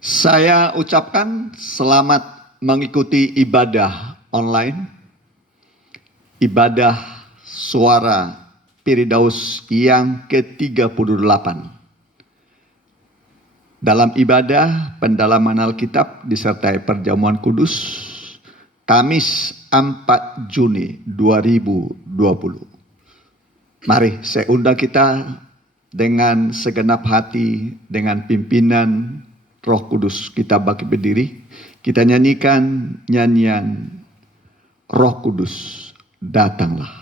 Saya ucapkan selamat mengikuti ibadah online, ibadah suara Piridaus yang ke-38. Dalam ibadah pendalaman Alkitab disertai perjamuan kudus, Kamis 4 Juni 2020. Mari saya undang kita dengan segenap hati, dengan pimpinan Roh Kudus kita bangkit berdiri, kita nyanyikan nyanyian Roh Kudus datanglah.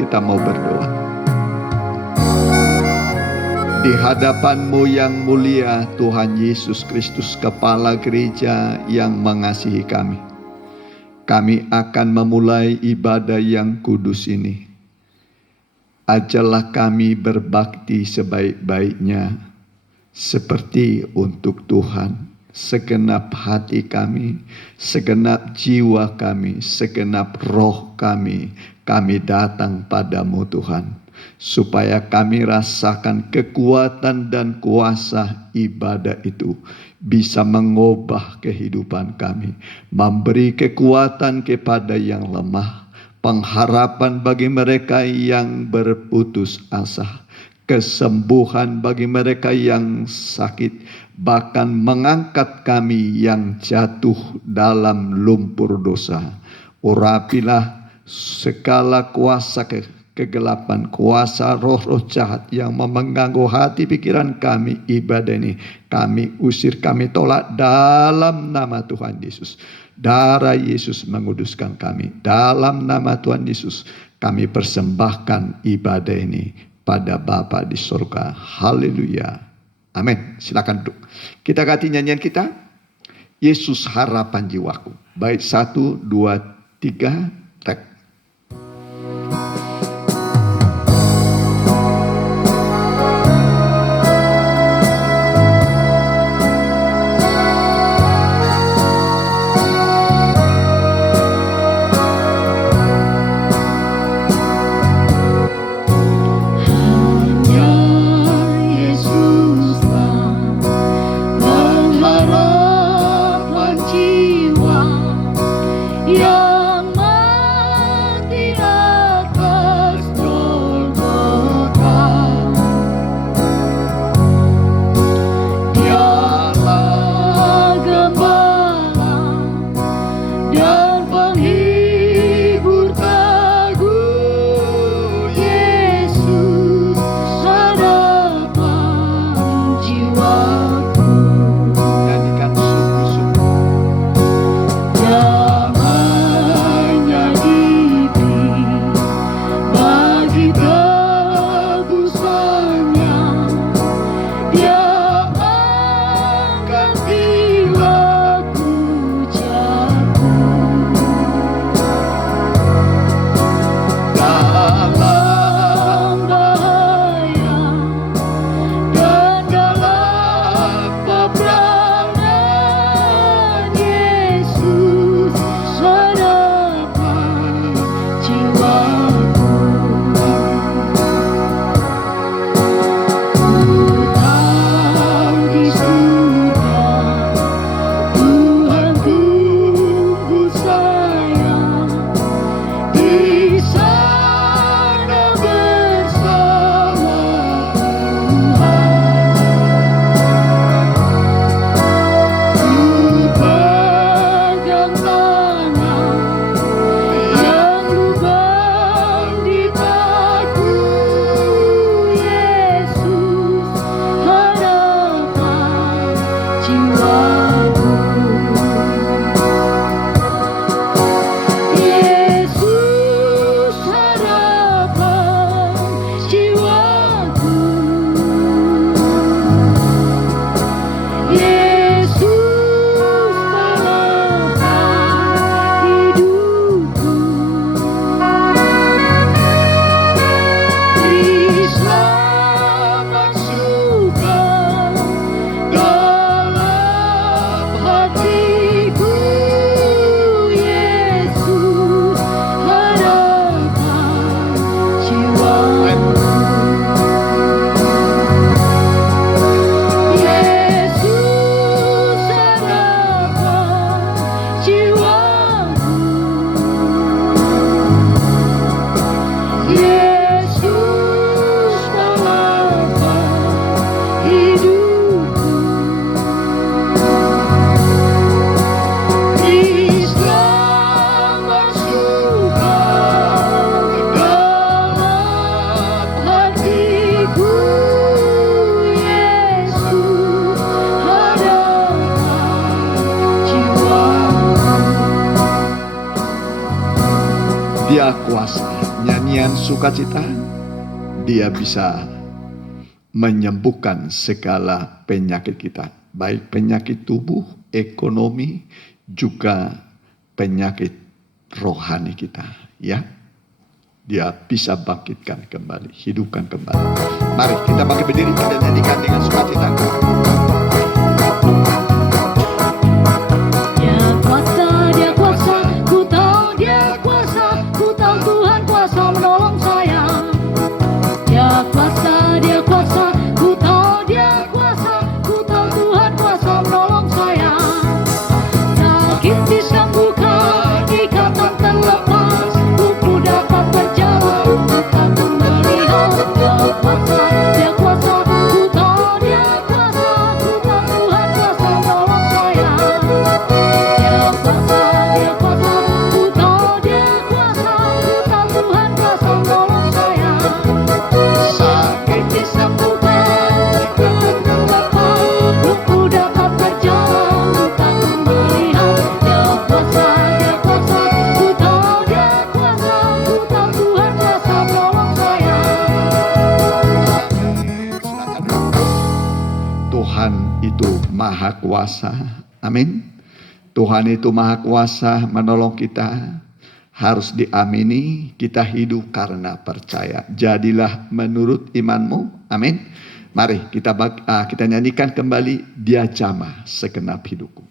Kita mau berdoa. Di hadapan-Mu yang mulia Tuhan Yesus Kristus, Kepala Gereja yang mengasihi kami, kami akan memulai ibadah yang kudus ini. Ajarlah kami berbakti sebaik-baiknya, seperti untuk Tuhan. Segenap hati kami, segenap jiwa kami, segenap roh kami datang padamu Tuhan, supaya kami rasakan kekuatan dan kuasa ibadah itu bisa mengubah kehidupan kami, memberi kekuatan kepada yang lemah, pengharapan bagi mereka yang berputus asa, kesembuhan bagi mereka yang sakit, bahkan mengangkat kami yang jatuh dalam lumpur dosa. Urapilah segala kuasa kegelapan, kuasa roh-roh jahat yang mengganggu hati pikiran kami. Ibadah ini kami usir, kami tolak dalam nama Tuhan Yesus. Darah Yesus menguduskan kami. Dalam nama Tuhan Yesus kami persembahkan ibadah ini pada Bapa di surga. Haleluya. Amin. Silakan duduk. Kita ganti nyanyian kita. Yesus harapan jiwaku. Baik, 1, 2, 3, track. Dia kuasa. Nyanyian sukacita, Dia bisa menyembuhkan segala penyakit kita, baik penyakit tubuh, ekonomi, juga penyakit rohani kita, ya. Dia bisa bangkitkan kembali, hidupkan kembali. Mari kita bangkit berdiri, kita nyanyikan dengan sukacita. Dia kuasa, ku tahu Dia kuasa, ku tahu Tuhan kuasa menolong saya. Dia kuasa, ku tahu Dia kuasa, ku tahu Tuhan kuasa menolong saya. Sakit disembuhkan, ikatan terlepas, tubuh dapat berjalan, bukan melihat. Dia kuasa, ku tahu Dia kuasa, ku tahu Tuhan kuasa menolong saya. Dia kuasa, ku tahu Dia kuasa, ku tahu Tuhan kuasa menolong saya. Sakit disembuhkan, ikatan terlepas, tubuh dapat berjalan, bukan melihat. Dia kuasa, ku tahu Dia kuasa, ku tahu Tuhan kuasa menolong saya. Tuhan itu maha kuasa. Amin. Tuhan itu maha kuasa menolong kita. Harus diamini, kita hidup karena percaya. Jadilah menurut imanmu. Amin. Mari kita nyanyikan kembali, Dia jamah segenap hidupku.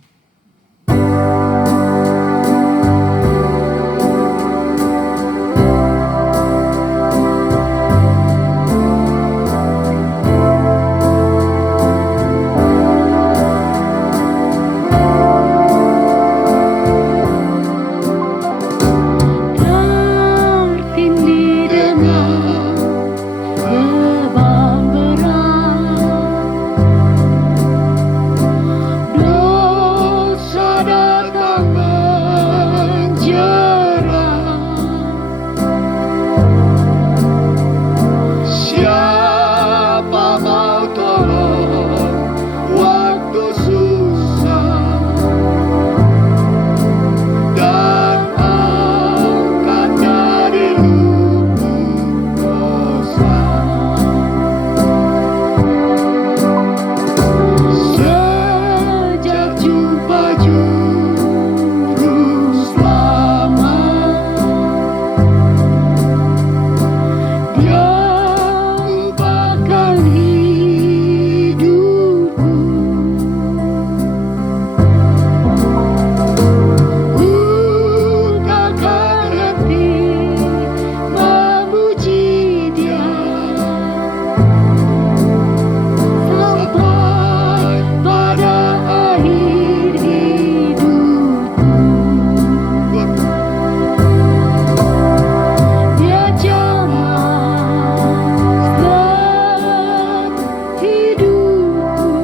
Tertindih dengan beban berat, dosa datang menjerat. Siapa mau tolong waktu susah dan angkat dari lubuk dosa. Sejak jumpa juru selamat, Dia ubahkan hidupku. Ku takkan henti memuji Dia sampai pada akhir hidupku. Dia jamah segenap hidupku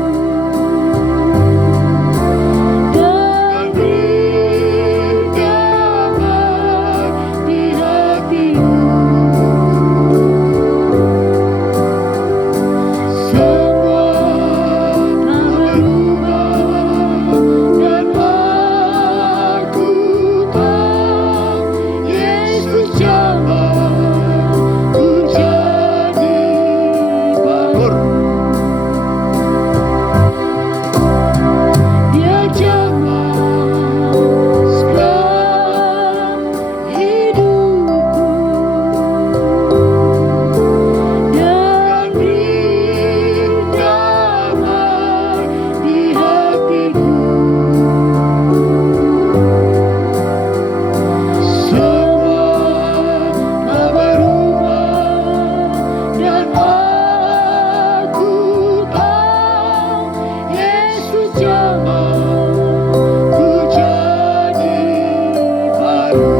dan beri damai di hatiku. Semua telah berubah dan aku tahu Yesus jamah ku jadi baru. Dia jamah segenap hidupku dan beri damai di hatiku. Semua telah berubah dan aku tahu Yesus jamah ku jadi baru.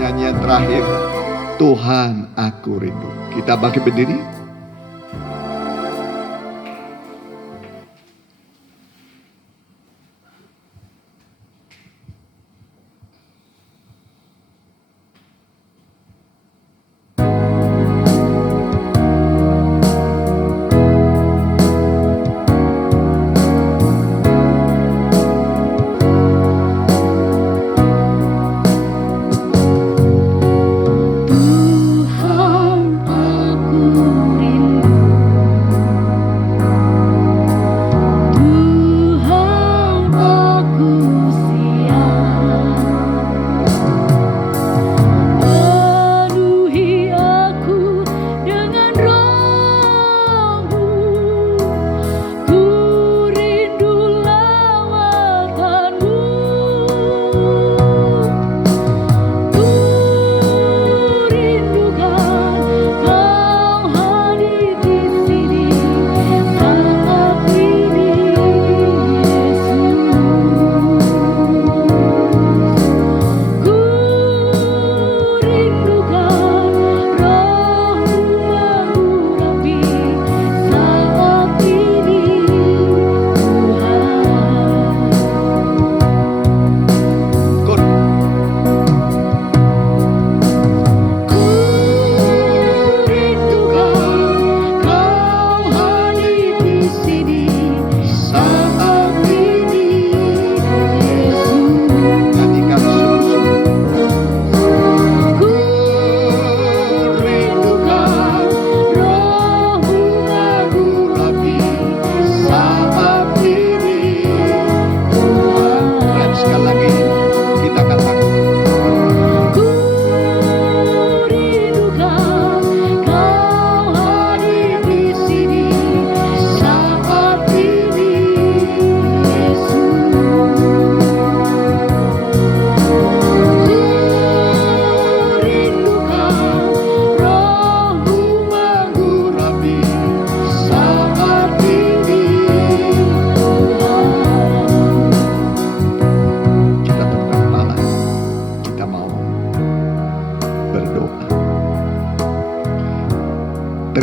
Nyanyian terakhir, Tuhan aku rindu. Kita bangkit berdiri.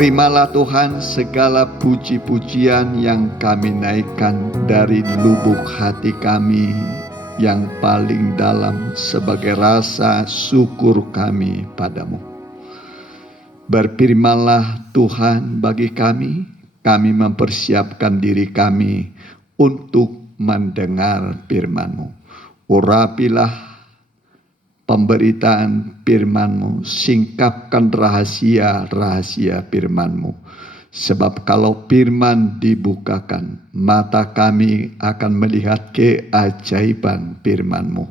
Terimalah Tuhan segala puji-pujian yang kami naikkan dari lubuk hati kami yang paling dalam sebagai rasa syukur kami padamu. Berfirmanlah Tuhan bagi kami mempersiapkan diri kami untuk mendengar firman-Mu. Urapilah pemberitaan firman-Mu, singkapkan rahasia-rahasia firman-Mu. Sebab kalau firman dibukakan, mata kami akan melihat keajaiban firman-Mu.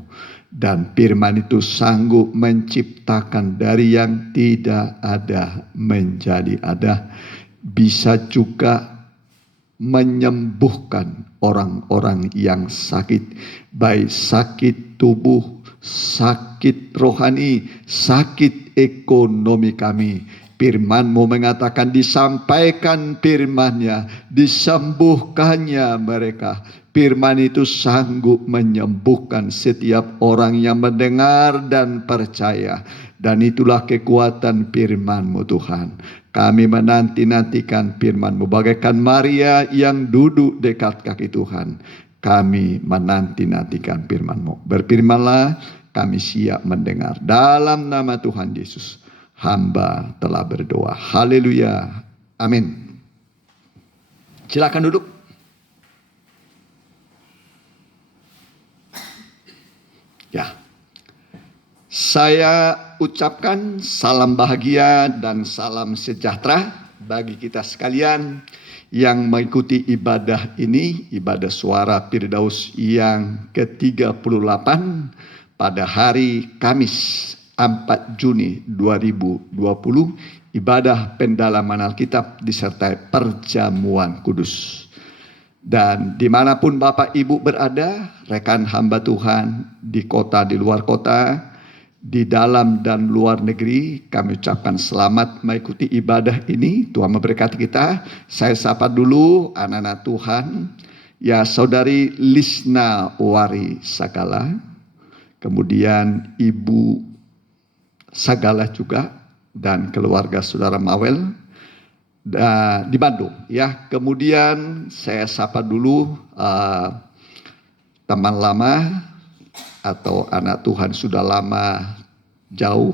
Dan firman itu sanggup menciptakan dari yang tidak ada menjadi ada. Bisa juga menyembuhkan orang-orang yang sakit, baik sakit tubuh, sakit rohani, sakit ekonomi kami. Firman-Mu mengatakan disampaikan firman-Nya, disembuhkannya mereka. Firman itu sanggup menyembuhkan setiap orang yang mendengar dan percaya. Dan itulah kekuatan firman-Mu Tuhan. Kami menanti-nantikan firman-Mu bagaikan Maria yang duduk dekat kaki Tuhan. Kami menanti-nantikan firman-Mu. Berfirmanlah, kami siap mendengar. Dalam nama Tuhan Yesus, hamba telah berdoa. Haleluya. Amin. Silakan duduk. Ya. Saya ucapkan salam bahagia dan salam sejahtera bagi kita sekalian yang mengikuti ibadah ini, ibadah suara Firdaus yang ke-38 pada hari Kamis 4 Juni 2020, ibadah pendalaman Alkitab disertai perjamuan kudus. Dan dimanapun Bapak Ibu berada, rekan hamba Tuhan di kota, di luar kota, di dalam dan luar negeri, kami ucapkan selamat mengikuti ibadah ini. Tuhan memberkati kita. Saya sapa dulu anak-anak Tuhan, ya Saudari Lisna Wari Sagala, kemudian Ibu Sagala juga, dan keluarga Saudara Mawel di Bandung. Ya, kemudian saya sapa dulu teman lama atau anak Tuhan sudah lama jauh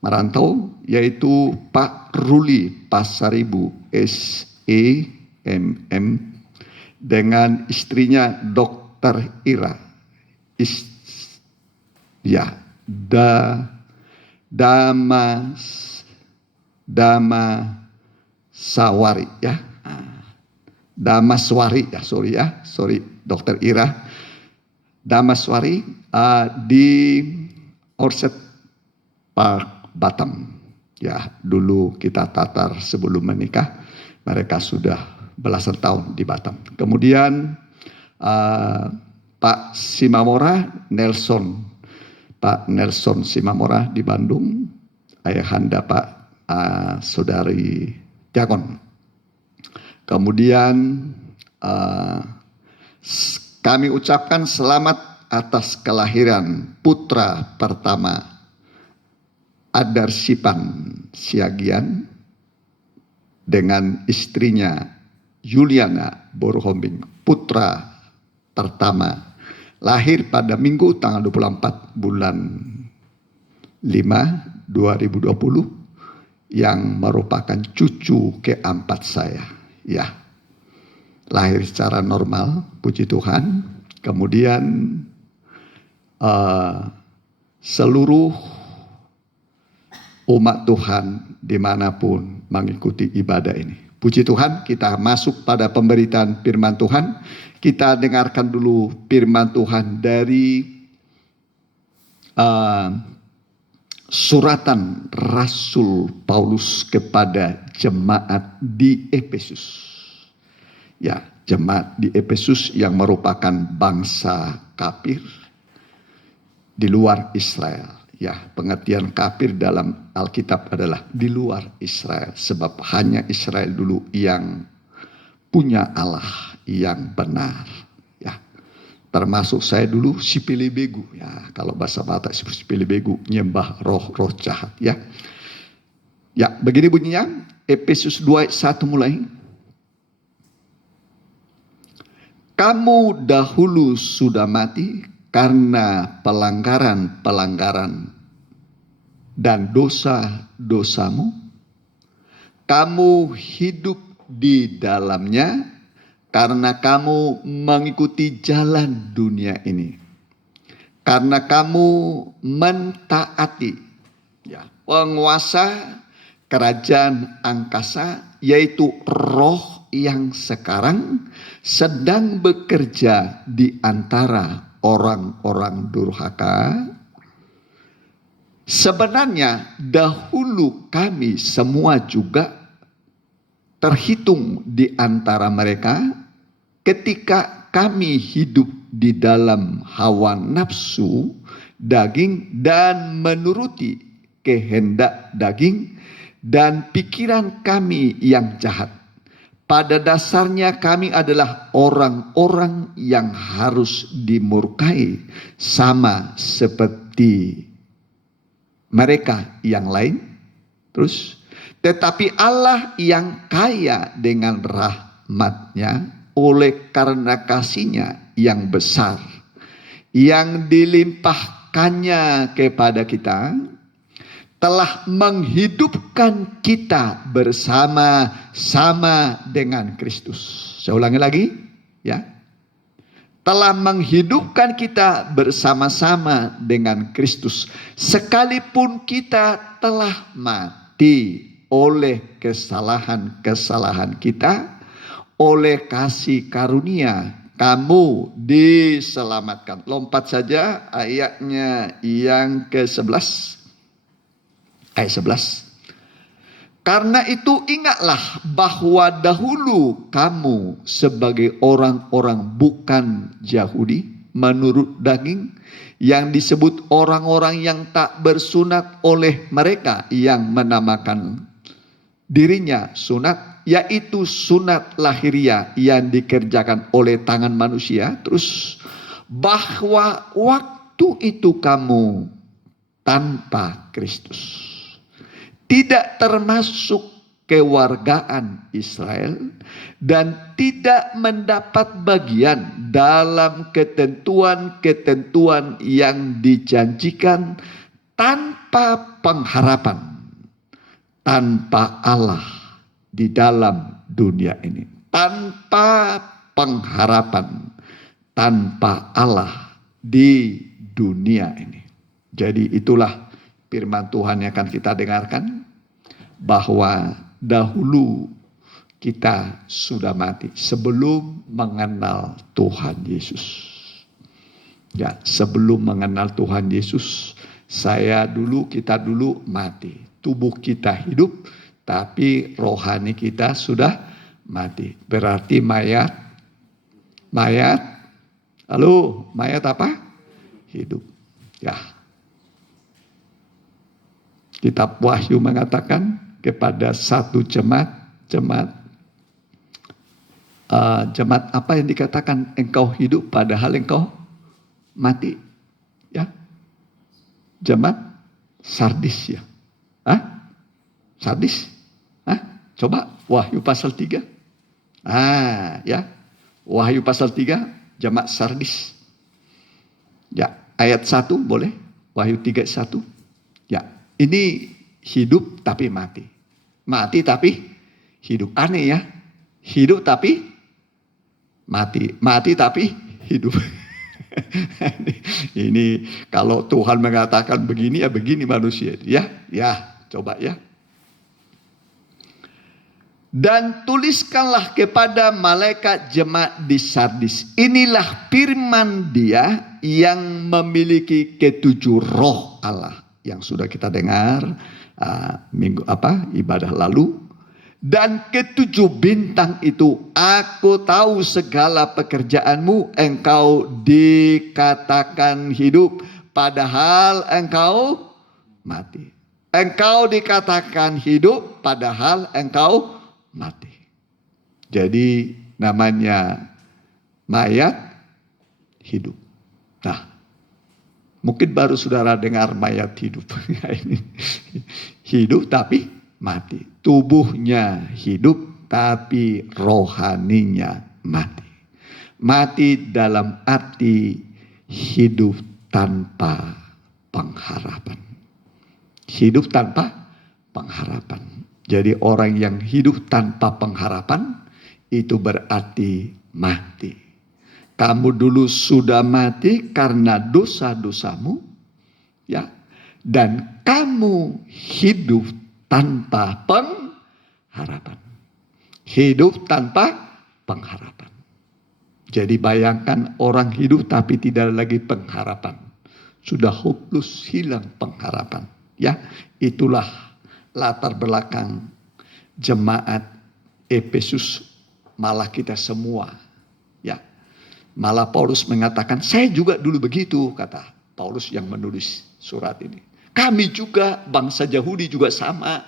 merantau, yaitu Pak Ruli Pasaribu SEMM dengan istrinya Dr. Ira. Damaswari ya. Damaswari ya, sorry Dr. Ira. Damaswari di Orset Park Batam. Ya, dulu kita tatar sebelum menikah. Mereka sudah belasan tahun di Batam. Kemudian Pak Simamora Nelson. Pak Nelson Simamora di Bandung. Ayahanda Pak Saudari Tiagon. Kemudian kami ucapkan selamat atas kelahiran putra pertama Adarsipan Siagian dengan istrinya Juliana Borhombing, putra pertama, lahir pada Minggu tanggal 24 bulan 5 2020, yang merupakan cucu keempat saya. Ya, lahir secara normal, puji Tuhan. Kemudian seluruh umat Tuhan dimanapun mengikuti ibadah ini. Puji Tuhan, kita masuk pada pemberitaan firman Tuhan. Kita dengarkan dulu firman Tuhan dari suratan Rasul Paulus kepada jemaat di Efesus. Ya, jemaat di Efesus yang merupakan bangsa kafir di luar Israel. Ya, pengertian kafir dalam Alkitab adalah di luar Israel. Sebab hanya Israel dulu yang punya Allah yang benar. Ya, termasuk saya dulu sipili begu. Ya, kalau bahasa Batak sipili begu, nyembah roh-roh jahat. Ya, ya, begini bunyinya. Efesus 2 ayat 1 mulai. Kamu dahulu sudah mati karena pelanggaran-pelanggaran dan dosa-dosamu. Kamu hidup di dalamnya karena kamu mengikuti jalan dunia ini. Karena kamu mentaati penguasa kerajaan angkasa, yaitu roh yang sekarang sedang bekerja di antara orang-orang durhaka. Sebenarnya dahulu kami semua juga terhitung di antara mereka ketika kami hidup di dalam hawa nafsu daging dan menuruti kehendak daging dan pikiran kami yang jahat. Pada dasarnya kami adalah orang-orang yang harus dimurkai sama seperti mereka yang lain. Terus, tetapi Allah yang kaya dengan rahmat-Nya oleh karena kasih-Nya yang besar, yang dilimpahkannya kepada kita, telah menghidupkan kita bersama-sama dengan Kristus. Saya ulangi lagi, ya. Telah menghidupkan kita bersama-sama dengan Kristus, sekalipun kita telah mati oleh kesalahan-kesalahan kita. Oleh kasih karunia kamu diselamatkan. Lompat saja ayatnya yang ke-11. Ayat 11. Karena itu ingatlah bahwa dahulu kamu sebagai orang-orang bukan Yahudi menurut daging, yang disebut orang-orang yang tak bersunat oleh mereka yang menamakan dirinya sunat, yaitu sunat lahiriah yang dikerjakan oleh tangan manusia. Terus, bahwa waktu itu kamu tanpa Kristus, tidak termasuk kewargaan Israel, dan tidak mendapat bagian dalam ketentuan-ketentuan yang dijanjikan, tanpa pengharapan, tanpa Allah di dalam dunia ini. Tanpa pengharapan, tanpa Allah di dunia ini. Jadi itulah firman Tuhan yang akan kita dengarkan, bahwa dahulu kita sudah mati sebelum mengenal Tuhan Yesus. Ya, sebelum mengenal Tuhan Yesus, kita dulu mati. Tubuh kita hidup, tapi rohani kita sudah mati. Berarti mayat. Halo, mayat apa? Hidup. Ya. Kitab Wahyu mengatakan kepada satu jemaat apa yang dikatakan, engkau hidup padahal engkau mati. Ya. Jemaat Sardis, ya. Sardis? Coba Wahyu pasal 3. Ya. Wahyu pasal 3, jemaat Sardis. Ya, ayat 1 boleh? Wahyu 3:1. Ya. Ini hidup tapi mati. Mati tapi hidup. Aneh ya. Hidup tapi mati. Mati tapi hidup. Ini kalau Tuhan mengatakan begini, ya begini manusia. Ya, coba ya. Dan tuliskanlah kepada malaikat jemaat di Sardis. Inilah firman Dia yang memiliki ketujuh roh Allah, yang sudah kita dengar ibadah lalu. Dan ketujuh bintang itu, aku tahu segala pekerjaanmu, engkau dikatakan hidup padahal engkau mati. Engkau dikatakan hidup padahal engkau mati. Jadi namanya mayat hidup. Nah, mungkin baru saudara dengar mayat hidup. Hidup tapi mati. Tubuhnya hidup tapi rohaninya mati. Mati dalam arti hidup tanpa pengharapan. Hidup tanpa pengharapan. Jadi orang yang hidup tanpa pengharapan itu berarti mati. Kamu dulu sudah mati karena dosa-dosamu, ya. Dan kamu hidup tanpa pengharapan. Hidup tanpa pengharapan. Jadi bayangkan orang hidup tapi tidak lagi pengharapan. Sudah hopeless, hilang pengharapan. Ya, itulah latar belakang jemaat Efesus, malah kita semua. Ya, malah Paulus mengatakan, saya juga dulu begitu, kata Paulus yang menulis surat ini. Kami juga, bangsa Yahudi juga sama.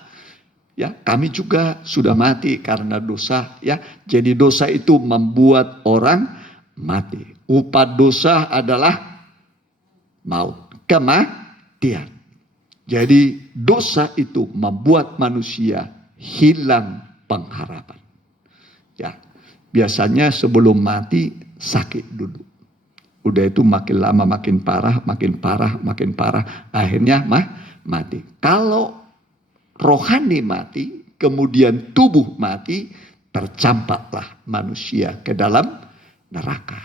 Ya, kami juga sudah mati karena dosa. Ya, jadi dosa itu membuat orang mati. Upah dosa adalah maut, kematian. Jadi dosa itu membuat manusia hilang pengharapan. Ya, biasanya sebelum mati sakit dulu. Udah itu makin lama makin parah, makin parah, makin parah. Akhirnya mati. Kalau rohani mati, kemudian tubuh mati, tercampaklah manusia ke dalam neraka.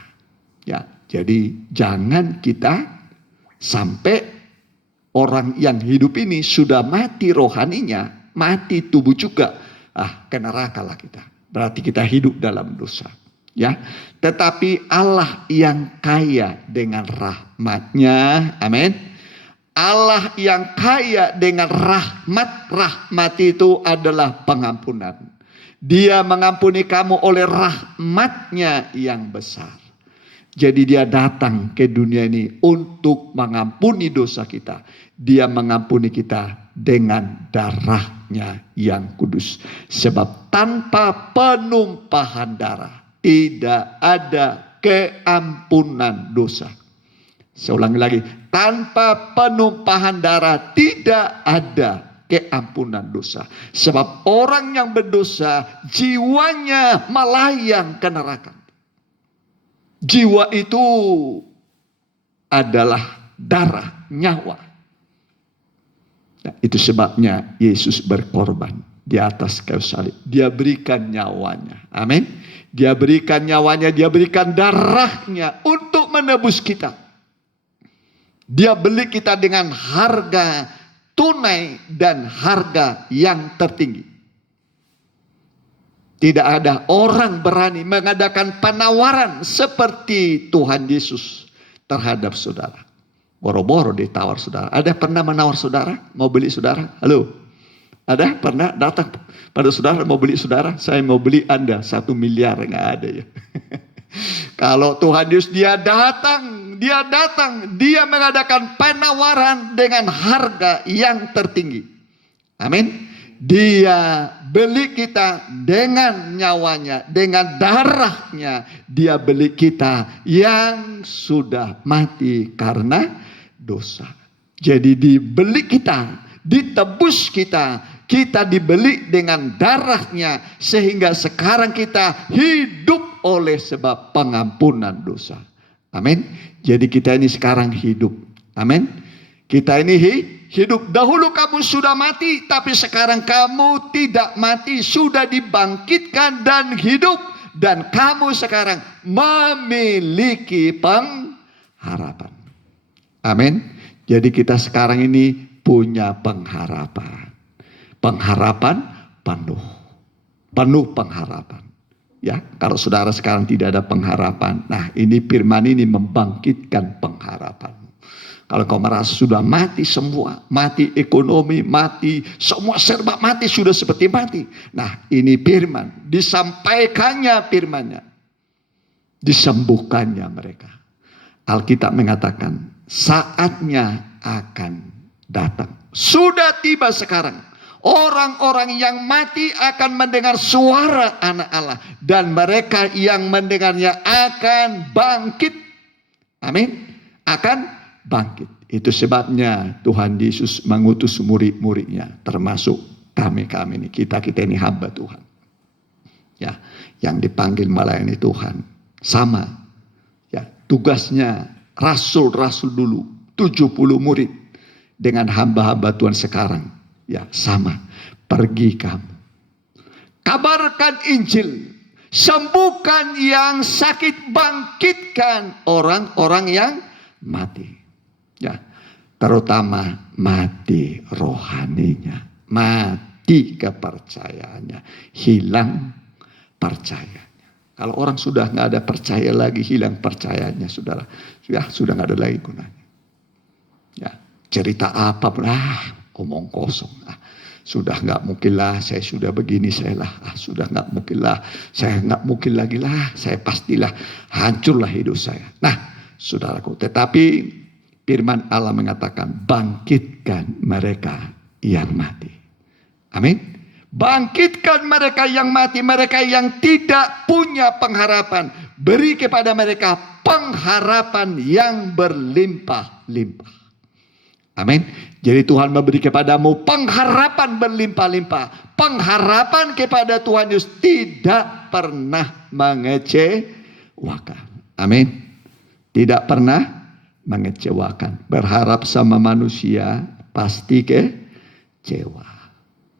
Ya, jadi jangan kita sampai orang yang hidup ini sudah mati rohaninya, mati tubuh juga, ke neraka lah kita. Berarti kita hidup dalam dosa. Ya, tetapi Allah yang kaya dengan rahmat-Nya, amin. Allah yang kaya dengan rahmat itu adalah pengampunan. Dia mengampuni kamu oleh rahmat-Nya yang besar. Jadi dia datang ke dunia ini untuk mengampuni dosa kita. Dia mengampuni kita dengan darah-Nya yang kudus. Sebab tanpa penumpahan darah tidak ada keampunan dosa. Saya ulangi lagi, tanpa penumpahan darah tidak ada keampunan dosa. Sebab orang yang berdosa jiwanya melayang ke neraka. Jiwa itu adalah darah, nyawa. Nah, itu sebabnya Yesus berkorban di atas kayu salib. Dia berikan nyawanya. Amin. Dia berikan nyawanya, dia berikan darahnya untuk menebus kita. Dia beli kita dengan harga tunai dan harga yang tertinggi. Tidak ada orang berani mengadakan penawaran seperti Tuhan Yesus terhadap saudara. Boro-boro ditawar saudara. Ada pernah menawar saudara? Mau beli saudara? Halo? Ada pernah datang pada saudara mau beli saudara? Saya mau beli Anda 1 miliar, nggak ada ya. Kalau Tuhan Yesus dia datang, dia mengadakan penawaran dengan harga yang tertinggi. Amin. Dia beli kita dengan nyawanya, dengan darahnya. Dia beli kita yang sudah mati karena dosa. Jadi dibeli kita, ditebus kita, kita dibeli dengan darahnya. Sehingga sekarang kita hidup oleh sebab pengampunan dosa. Amin. Jadi kita ini sekarang hidup. Amin. Kita ini hidup. Dahulu kamu sudah mati, tapi sekarang kamu tidak mati, sudah dibangkitkan dan hidup. Dan kamu sekarang memiliki pengharapan. Amin. Jadi kita sekarang ini punya pengharapan. Pengharapan penuh. Penuh pengharapan. Ya, kalau saudara sekarang tidak ada pengharapan, nah ini firman ini membangkitkan pengharapan. Kalau kau merasa sudah mati semua, mati ekonomi, mati, semua serba mati, sudah seperti mati. Nah ini firman, disampaikannya firmannya, disembuhkannya mereka. Alkitab mengatakan, saatnya akan datang. Sudah tiba sekarang. Orang-orang yang mati akan mendengar suara anak Allah. Dan mereka yang mendengarnya akan bangkit. Amin. Akan bangkit. Itu sebabnya Tuhan Yesus mengutus murid-muridnya, termasuk Kami ini, kita ini hamba Tuhan. Ya, yang dipanggil melayani Tuhan sama. Ya, tugasnya rasul-rasul dulu 70 murid dengan hamba-hamba Tuhan sekarang. Ya, sama. Pergi kamu. Kabarkan Injil. Sembuhkan yang sakit, bangkitkan orang-orang yang mati. Ya, terutama mati rohaninya, mati kepercayaannya, hilang percayanya. Kalau orang sudah nggak ada percaya lagi, hilang percayanya, saudara, sudah nggak ada lagi gunanya. Ya, cerita apa pun, omong kosong. Sudah nggak mungkin lah, saya sudah begini, saya lah, sudah nggak mungkin lah, saya nggak mungkin lagi lah, saya pastilah hancurlah hidup saya. Nah, saudaraku, tetapi firman Allah mengatakan, bangkitkan mereka yang mati. Amin. Bangkitkan mereka yang mati, mereka yang tidak punya pengharapan. Beri kepada mereka pengharapan yang berlimpah-limpah. Amin. Jadi Tuhan memberi kepadamu pengharapan berlimpah-limpah. Pengharapan kepada Tuhan Yesus tidak pernah mengecewakan. Amin. Tidak pernah mengecewakan. Berharap sama manusia pasti kecewa.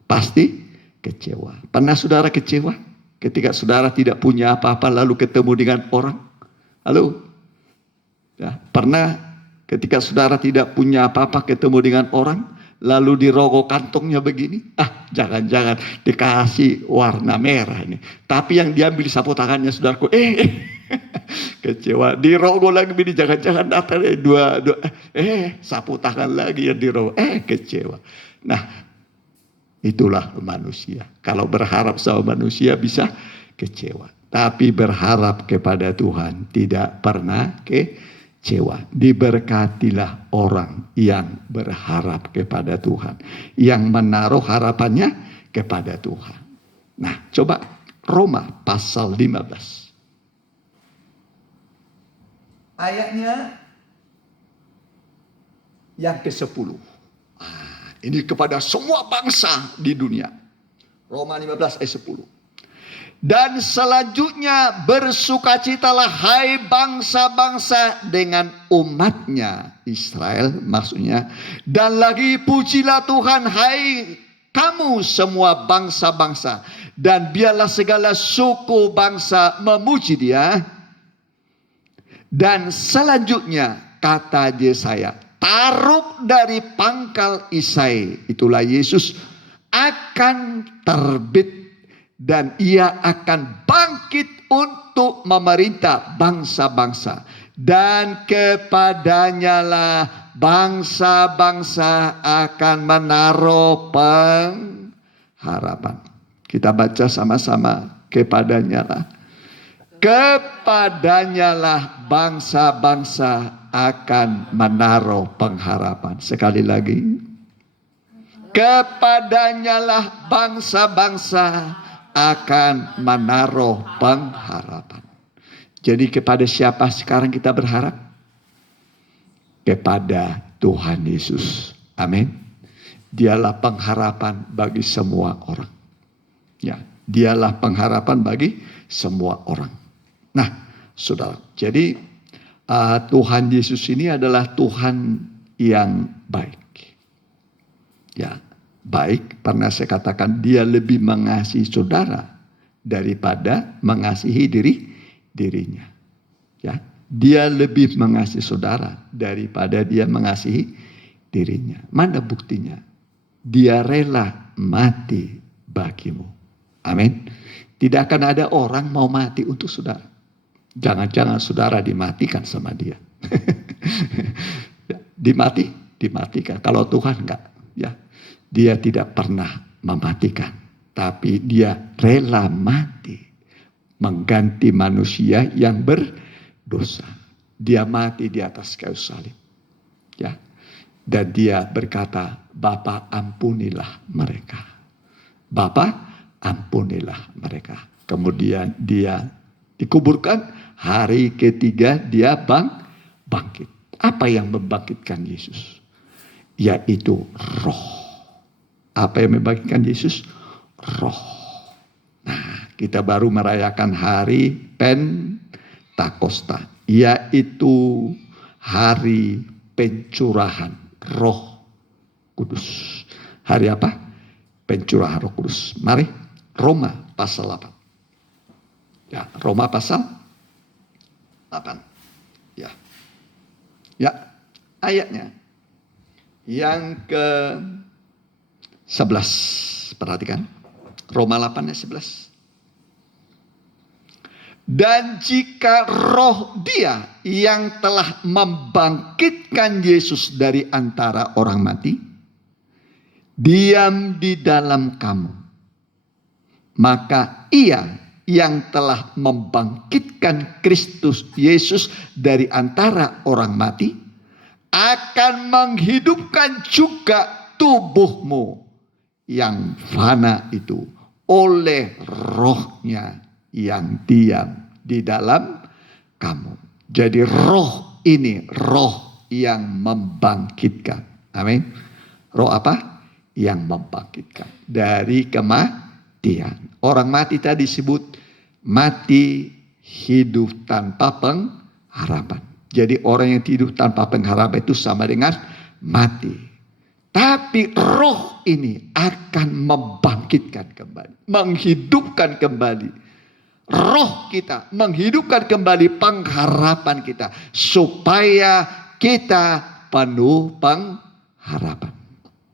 Pasti kecewa. Pernah saudara kecewa ketika saudara tidak punya apa-apa lalu ketemu dengan orang? Halo? Ya, pernah ketika saudara tidak punya apa-apa ketemu dengan orang, lalu dirogok kantongnya begini. Jangan-jangan dikasih warna merah ini. Tapi yang diambil sapu tangannya saudaraku. Kecewa. Dirogok lagi begini. Jangan-jangan datang dua. Sapu tangan lagi yang dirogok. Kecewa. Nah, itulah manusia. Kalau berharap sama manusia bisa kecewa. Tapi berharap kepada Tuhan tidak pernah kecewa. Diberkatilah orang yang berharap kepada Tuhan, yang menaruh harapannya kepada Tuhan. Nah, coba Roma pasal 15. Ayatnya yang ke-10. Ini kepada semua bangsa di dunia. Roma 15 ayat 10. Dan selanjutnya bersukacitalah hai bangsa-bangsa dengan umatnya Israel maksudnya. Dan lagi pujilah Tuhan hai kamu semua bangsa-bangsa. Dan biarlah segala suku bangsa memuji Dia. Dan selanjutnya kata Yesaya, taruk dari pangkal Isai, itulah Yesus, akan terbit dan Ia akan bangkit untuk memerintah bangsa-bangsa. Dan kepadanya lah bangsa-bangsa akan menaruh pengharapan. Kita baca sama-sama, kepadanya lah. Kepadanya lah bangsa-bangsa akan menaruh pengharapan. Sekali lagi. Kepadanya lah bangsa-bangsa akan menaruh pengharapan. Jadi kepada siapa sekarang kita berharap? Kepada Tuhan Yesus. Amin. Dialah pengharapan bagi semua orang. Ya, dialah pengharapan bagi semua orang. Nah, saudara, jadi Tuhan Yesus ini adalah Tuhan yang baik. Ya, baik, pernah saya katakan dia lebih mengasihi saudara daripada mengasihi dirinya. Ya, dia lebih mengasihi saudara daripada dia mengasihi dirinya. Mana buktinya? Dia rela mati bagimu. Amin. Tidak akan ada orang mau mati untuk saudara. Jangan-jangan saudara dimatikan sama dia. Dimatikan. Kalau Tuhan enggak. Ya, dia tidak pernah mematikan, tapi dia rela mati mengganti manusia yang berdosa. Dia mati di atas kayu salib. Ya. Dan dia berkata, Bapa ampunilah mereka. Bapa ampunilah mereka. Kemudian dia dikuburkan, hari ketiga dia bangkit. Apa yang membangkitkan Yesus? Yaitu roh. Apa yang membangkitkan Yesus? Roh. Nah, kita baru merayakan hari Pentakosta, yaitu hari pencurahan Roh Kudus. Hari apa? Pencurahan Roh Kudus. Mari, Roma pasal 8. Ya, Roma pasal 8. Ya. Ya, ayatnya yang ke-11. Perhatikan. Roma 8 ayat 11. Dan jika roh Dia yang telah membangkitkan Yesus dari antara orang mati diam di dalam kamu, maka Ia yang telah membangkitkan Kristus Yesus dari antara orang mati akan menghidupkan juga tubuhmu yang fana itu oleh rohnya yang diam di dalam kamu. Jadi roh ini roh yang membangkitkan. Amin. Roh apa? Yang membangkitkan dari kematian. Orang mati tadi disebut mati hidup tanpa pengharapan. Jadi orang yang hidup tanpa pengharapan itu sama dengan mati. Tapi roh ini akan membangkitkan kembali, menghidupkan kembali roh kita, menghidupkan kembali pengharapan kita supaya kita penuh pengharapan.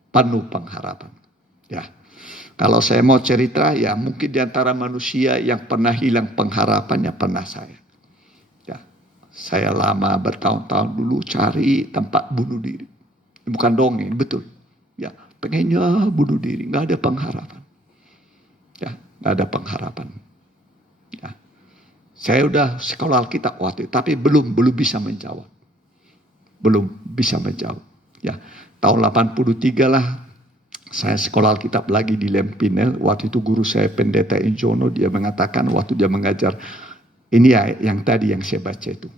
Penuh pengharapan. Ya. Kalau saya mau cerita, ya mungkin di antara manusia yang pernah hilang pengharapan, ya pernah saya. Ya, saya lama bertahun-tahun dulu cari tempat bunuh diri. Bukan dongeng, betul. Ya, pengennya bunuh diri, nggak ada pengharapan. Ya, nggak ada pengharapan. Ya, saya udah sekolah Alkitab waktu itu, tapi belum bisa menjawab. Belum bisa menjawab. Ya, tahun 83 lah. Saya sekolah Alkitab lagi di Lempinel. Waktu itu guru saya Pendeta Injono, dia mengatakan waktu dia mengajar, ini ya yang tadi yang saya baca itu,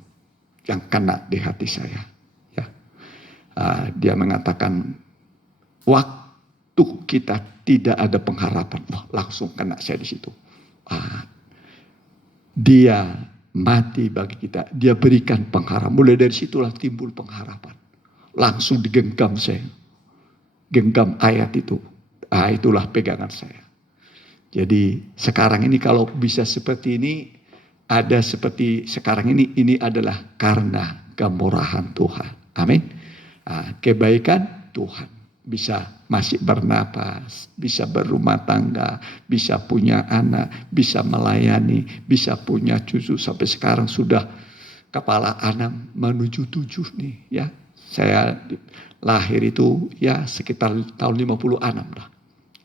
yang kena di hati saya. Ya, dia mengatakan waktu kita tidak ada pengharapan, wah langsung kena saya di situ. Dia mati bagi kita, dia berikan pengharapan. Mulai dari situlah timbul pengharapan. Langsung digenggam saya. Genggam ayat itu. Itulah pegangan saya. Jadi sekarang ini kalau bisa seperti ini, ada seperti sekarang ini adalah karena kemurahan Tuhan. Amin. Kebaikan Tuhan. Bisa masih bernapas, bisa berumah tangga, bisa punya anak, bisa melayani, bisa punya cucu. Sampai sekarang sudah kepala 6 menuju 7 nih ya. Saya lahir itu ya sekitar tahun 56 lah.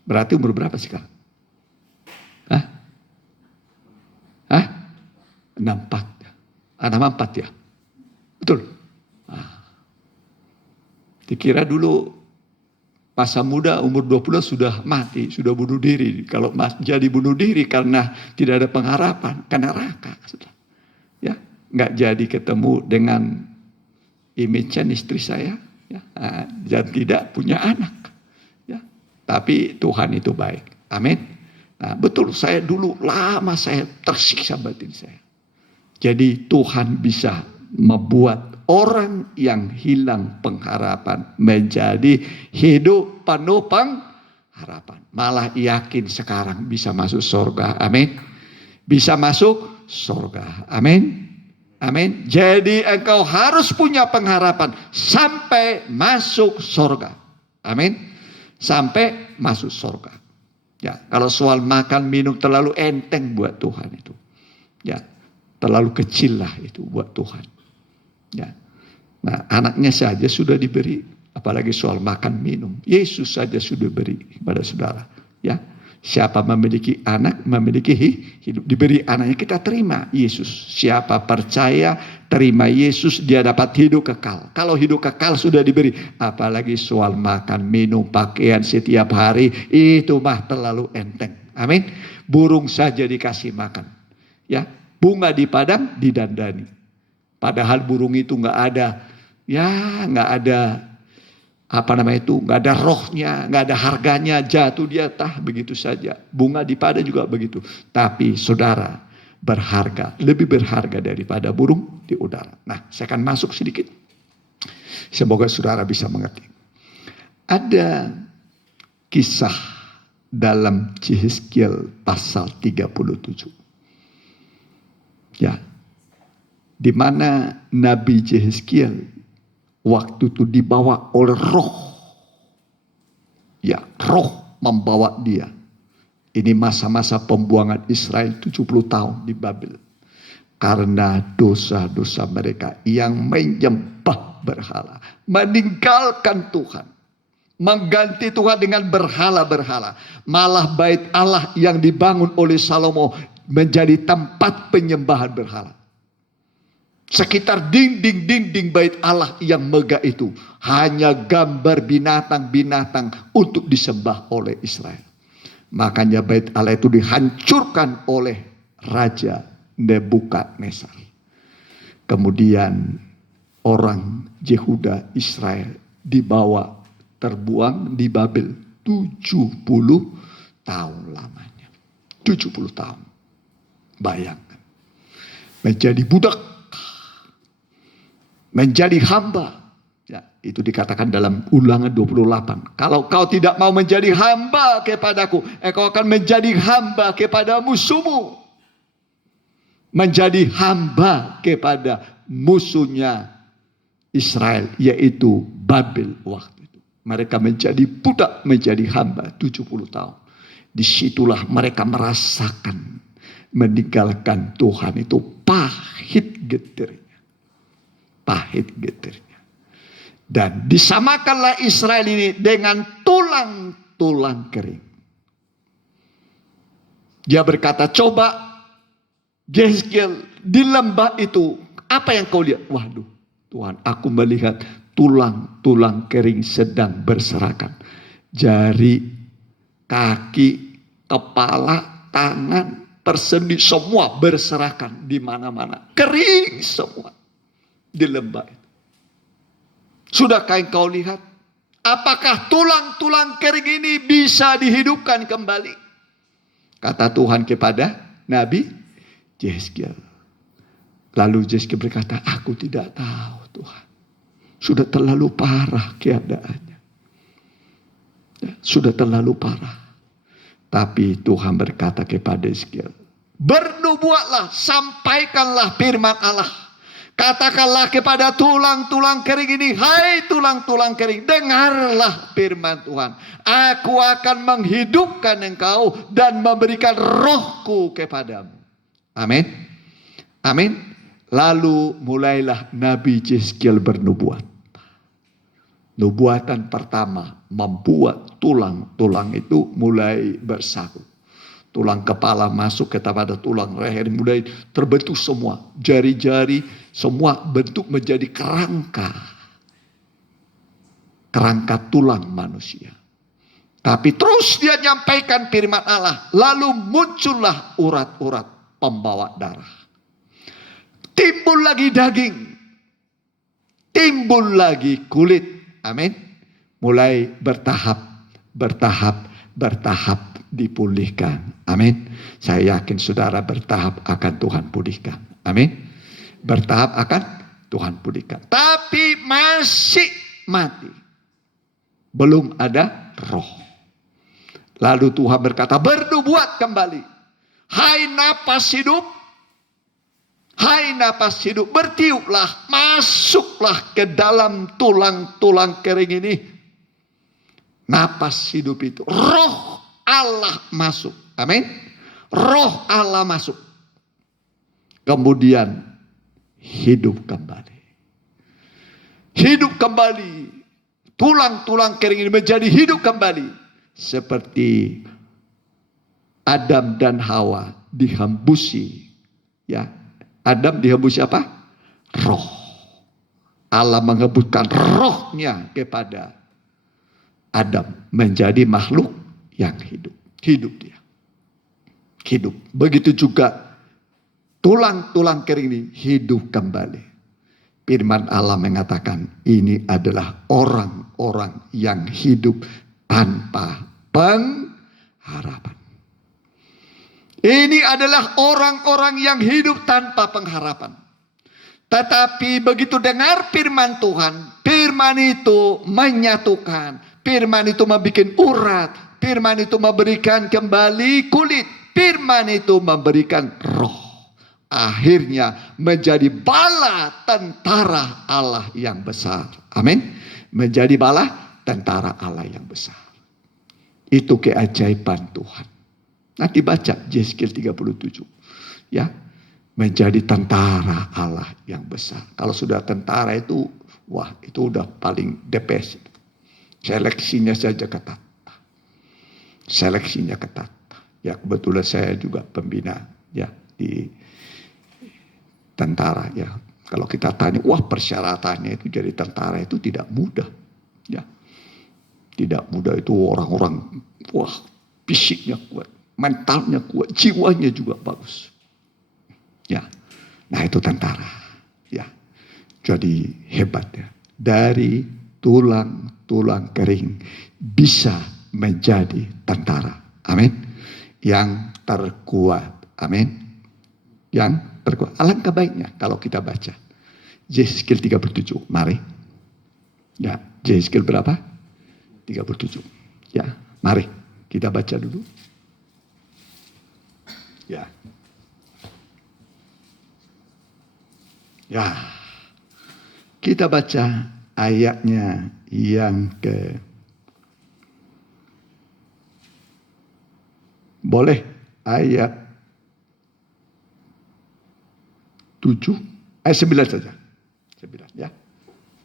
Berarti umur berapa sekarang? 64. 64 ya? Betul? Dikira dulu masa muda umur 20 sudah mati, sudah bunuh diri. Kalau jadi bunuh diri karena tidak ada pengharapan, ke neraka. Ya, nggak jadi ketemu dengan Imichan istri saya, ya, dan tidak punya anak. Ya, tapi Tuhan itu baik. Amin. Nah, betul saya dulu lama saya tersiksa batin saya. Jadi Tuhan bisa membuat orang yang hilang pengharapan menjadi hidup penuh pengharapan. Malah yakin sekarang bisa masuk surga. Amin. Bisa masuk surga. Amin. Amin. Jadi engkau harus punya pengharapan sampai masuk surga. Amin. Sampai masuk surga. Ya, kalau soal makan minum terlalu enteng buat Tuhan itu. Ya, terlalu kecil lah itu buat Tuhan. Ya. Nah, anaknya saja sudah diberi, apalagi soal makan minum. Yesus saja sudah beri kepada saudara. Ya. Siapa memiliki anak, memiliki hidup. Diberi anaknya, kita terima Yesus. Siapa percaya, terima Yesus, dia dapat hidup kekal. Kalau hidup kekal sudah diberi, apalagi soal makan, minum, pakaian setiap hari, itu mah terlalu enteng. Amin. Burung saja dikasih makan. Ya, bunga di padang didandani. Padahal burung itu nggak ada nggak ada rohnya, nggak ada harganya, jatuh dia begitu saja. Bunga di padang juga begitu. Tapi saudara berharga, lebih berharga daripada burung di udara. Nah, saya akan masuk sedikit. Semoga saudara bisa mengerti. Ada kisah dalam Yehezkiel pasal 37. Ya. Di mana Nabi Yehezkiel waktu itu dibawa oleh roh. Ya, roh membawa dia. Ini masa-masa pembuangan Israel 70 tahun di Babel. Karena dosa-dosa mereka yang menyembah berhala. Meninggalkan Tuhan. Mengganti Tuhan dengan berhala-berhala. Malah bait Allah yang dibangun oleh Salomo menjadi tempat penyembahan berhala. Sekitar dinding-dinding bait Allah yang megah itu hanya gambar binatang-binatang untuk disembah oleh Israel. Makanya bait Allah itu dihancurkan oleh Raja Nebukadnezar. Kemudian orang Yehuda Israel dibawa terbuang di Babel 70 tahun lamanya. 70 tahun. Bayangkan. Menjadi budak. Menjadi hamba. Ya, itu dikatakan dalam Ulangan 28. Kalau kau tidak mau menjadi hamba kepadaku, engkau akan menjadi hamba kepada musuhmu. Menjadi hamba kepada musuhnya Israel, yaitu Babel waktu itu. Mereka menjadi budak, menjadi hamba 70 tahun. Disitulah mereka merasakan meninggalkan Tuhan itu pahit getirnya. Pahit getirnya. Dan disamakanlah Israel ini dengan tulang-tulang kering. Dia berkata, coba Yehezkiel di lembah itu, apa yang kau lihat? Waduh, Tuhan, aku melihat tulang-tulang kering sedang berserakan. Jari, kaki, kepala, tangan, persendi, semua berserakan di mana-mana. Kering semua. Di lembah itu. Sudahkah engkau lihat? Apakah tulang-tulang kering ini bisa dihidupkan kembali? Kata Tuhan kepada Nabi Yehezkiel. Lalu Yehezkiel berkata, aku tidak tahu Tuhan. Sudah terlalu parah keadaannya. Ya, sudah terlalu parah. Tapi Tuhan berkata kepada Yehezkiel, bernubuatlah, sampaikanlah firman Allah. Katakanlah kepada tulang-tulang kering ini, hai tulang-tulang kering, dengarlah firman Tuhan. Aku akan menghidupkan engkau dan memberikan rohku kepadamu. Amin. Amin. Lalu mulailah Nabi Yehezkiel bernubuat. Nubuatan pertama membuat tulang-tulang itu mulai bersatu. Tulang kepala masuk kepada tulang leher, mulai terbentuk semua. Jari-jari semua bentuk menjadi kerangka. Kerangka tulang manusia. Tapi terus dia nyampaikan firman Allah. Lalu muncullah urat-urat pembawa darah. Timbul lagi daging. Timbul lagi kulit. Amin. Mulai bertahap dipulihkan. Amin. Saya yakin saudara bertahap akan Tuhan pulihkan. Amin. Bertahap akan Tuhan pulihkan. Tapi masih mati. Belum ada roh. Lalu Tuhan berkata, bernubuat kembali. Hai napas hidup. Hai napas hidup. Bertiuplah. Masuklah ke dalam tulang-tulang kering ini. Napas hidup itu. Roh Allah masuk. Amin. Roh Allah masuk. Kemudian hidup kembali. Hidup kembali. Tulang-tulang kering ini menjadi hidup kembali. Seperti Adam dan Hawa dihembusi. Ya, Adam dihembusi apa? Roh. Allah menghembuskan rohnya kepada Adam menjadi makhluk yang hidup. Hidup dia. Hidup. Begitu juga tulang-tulang kering ini hidup kembali. Firman Allah mengatakan ini adalah orang-orang yang hidup tanpa pengharapan. Ini adalah orang-orang yang hidup tanpa pengharapan. Tetapi begitu dengar firman Tuhan, firman itu menyatukan, firman itu membuat urat, firman itu memberikan kembali kulit, firman itu memberikan roh. Akhirnya menjadi bala tentara Allah yang besar. Amin. Menjadi bala tentara Allah yang besar. Itu keajaiban Tuhan. Nanti baca Yesaya 37. Ya. Menjadi tentara Allah yang besar. Kalau sudah tentara itu, wah itu udah paling the best. Seleksinya saja ketat. Seleksinya ketat. Ya kebetulan saya juga pembina ya di tentara ya. Kalau kita tanya, wah persyaratannya itu jadi tentara itu tidak mudah. Ya. Tidak mudah itu orang-orang, wah fisiknya kuat, mentalnya kuat, jiwanya juga bagus. Ya. Nah itu tentara. Ya. Jadi hebat ya. Dari tulang-tulang kering bisa menjadi tentara. Amin. Yang terkuat. Amin. Yang terkuat. Alangkah baiknya kalau kita baca Yesaya 37. Mari. Ya, Yesaya berapa? 37. Ya, mari kita baca dulu. Ya. Ya. Kita baca ayatnya yang boleh ayat 7, ayat 9 saja. 9 ya.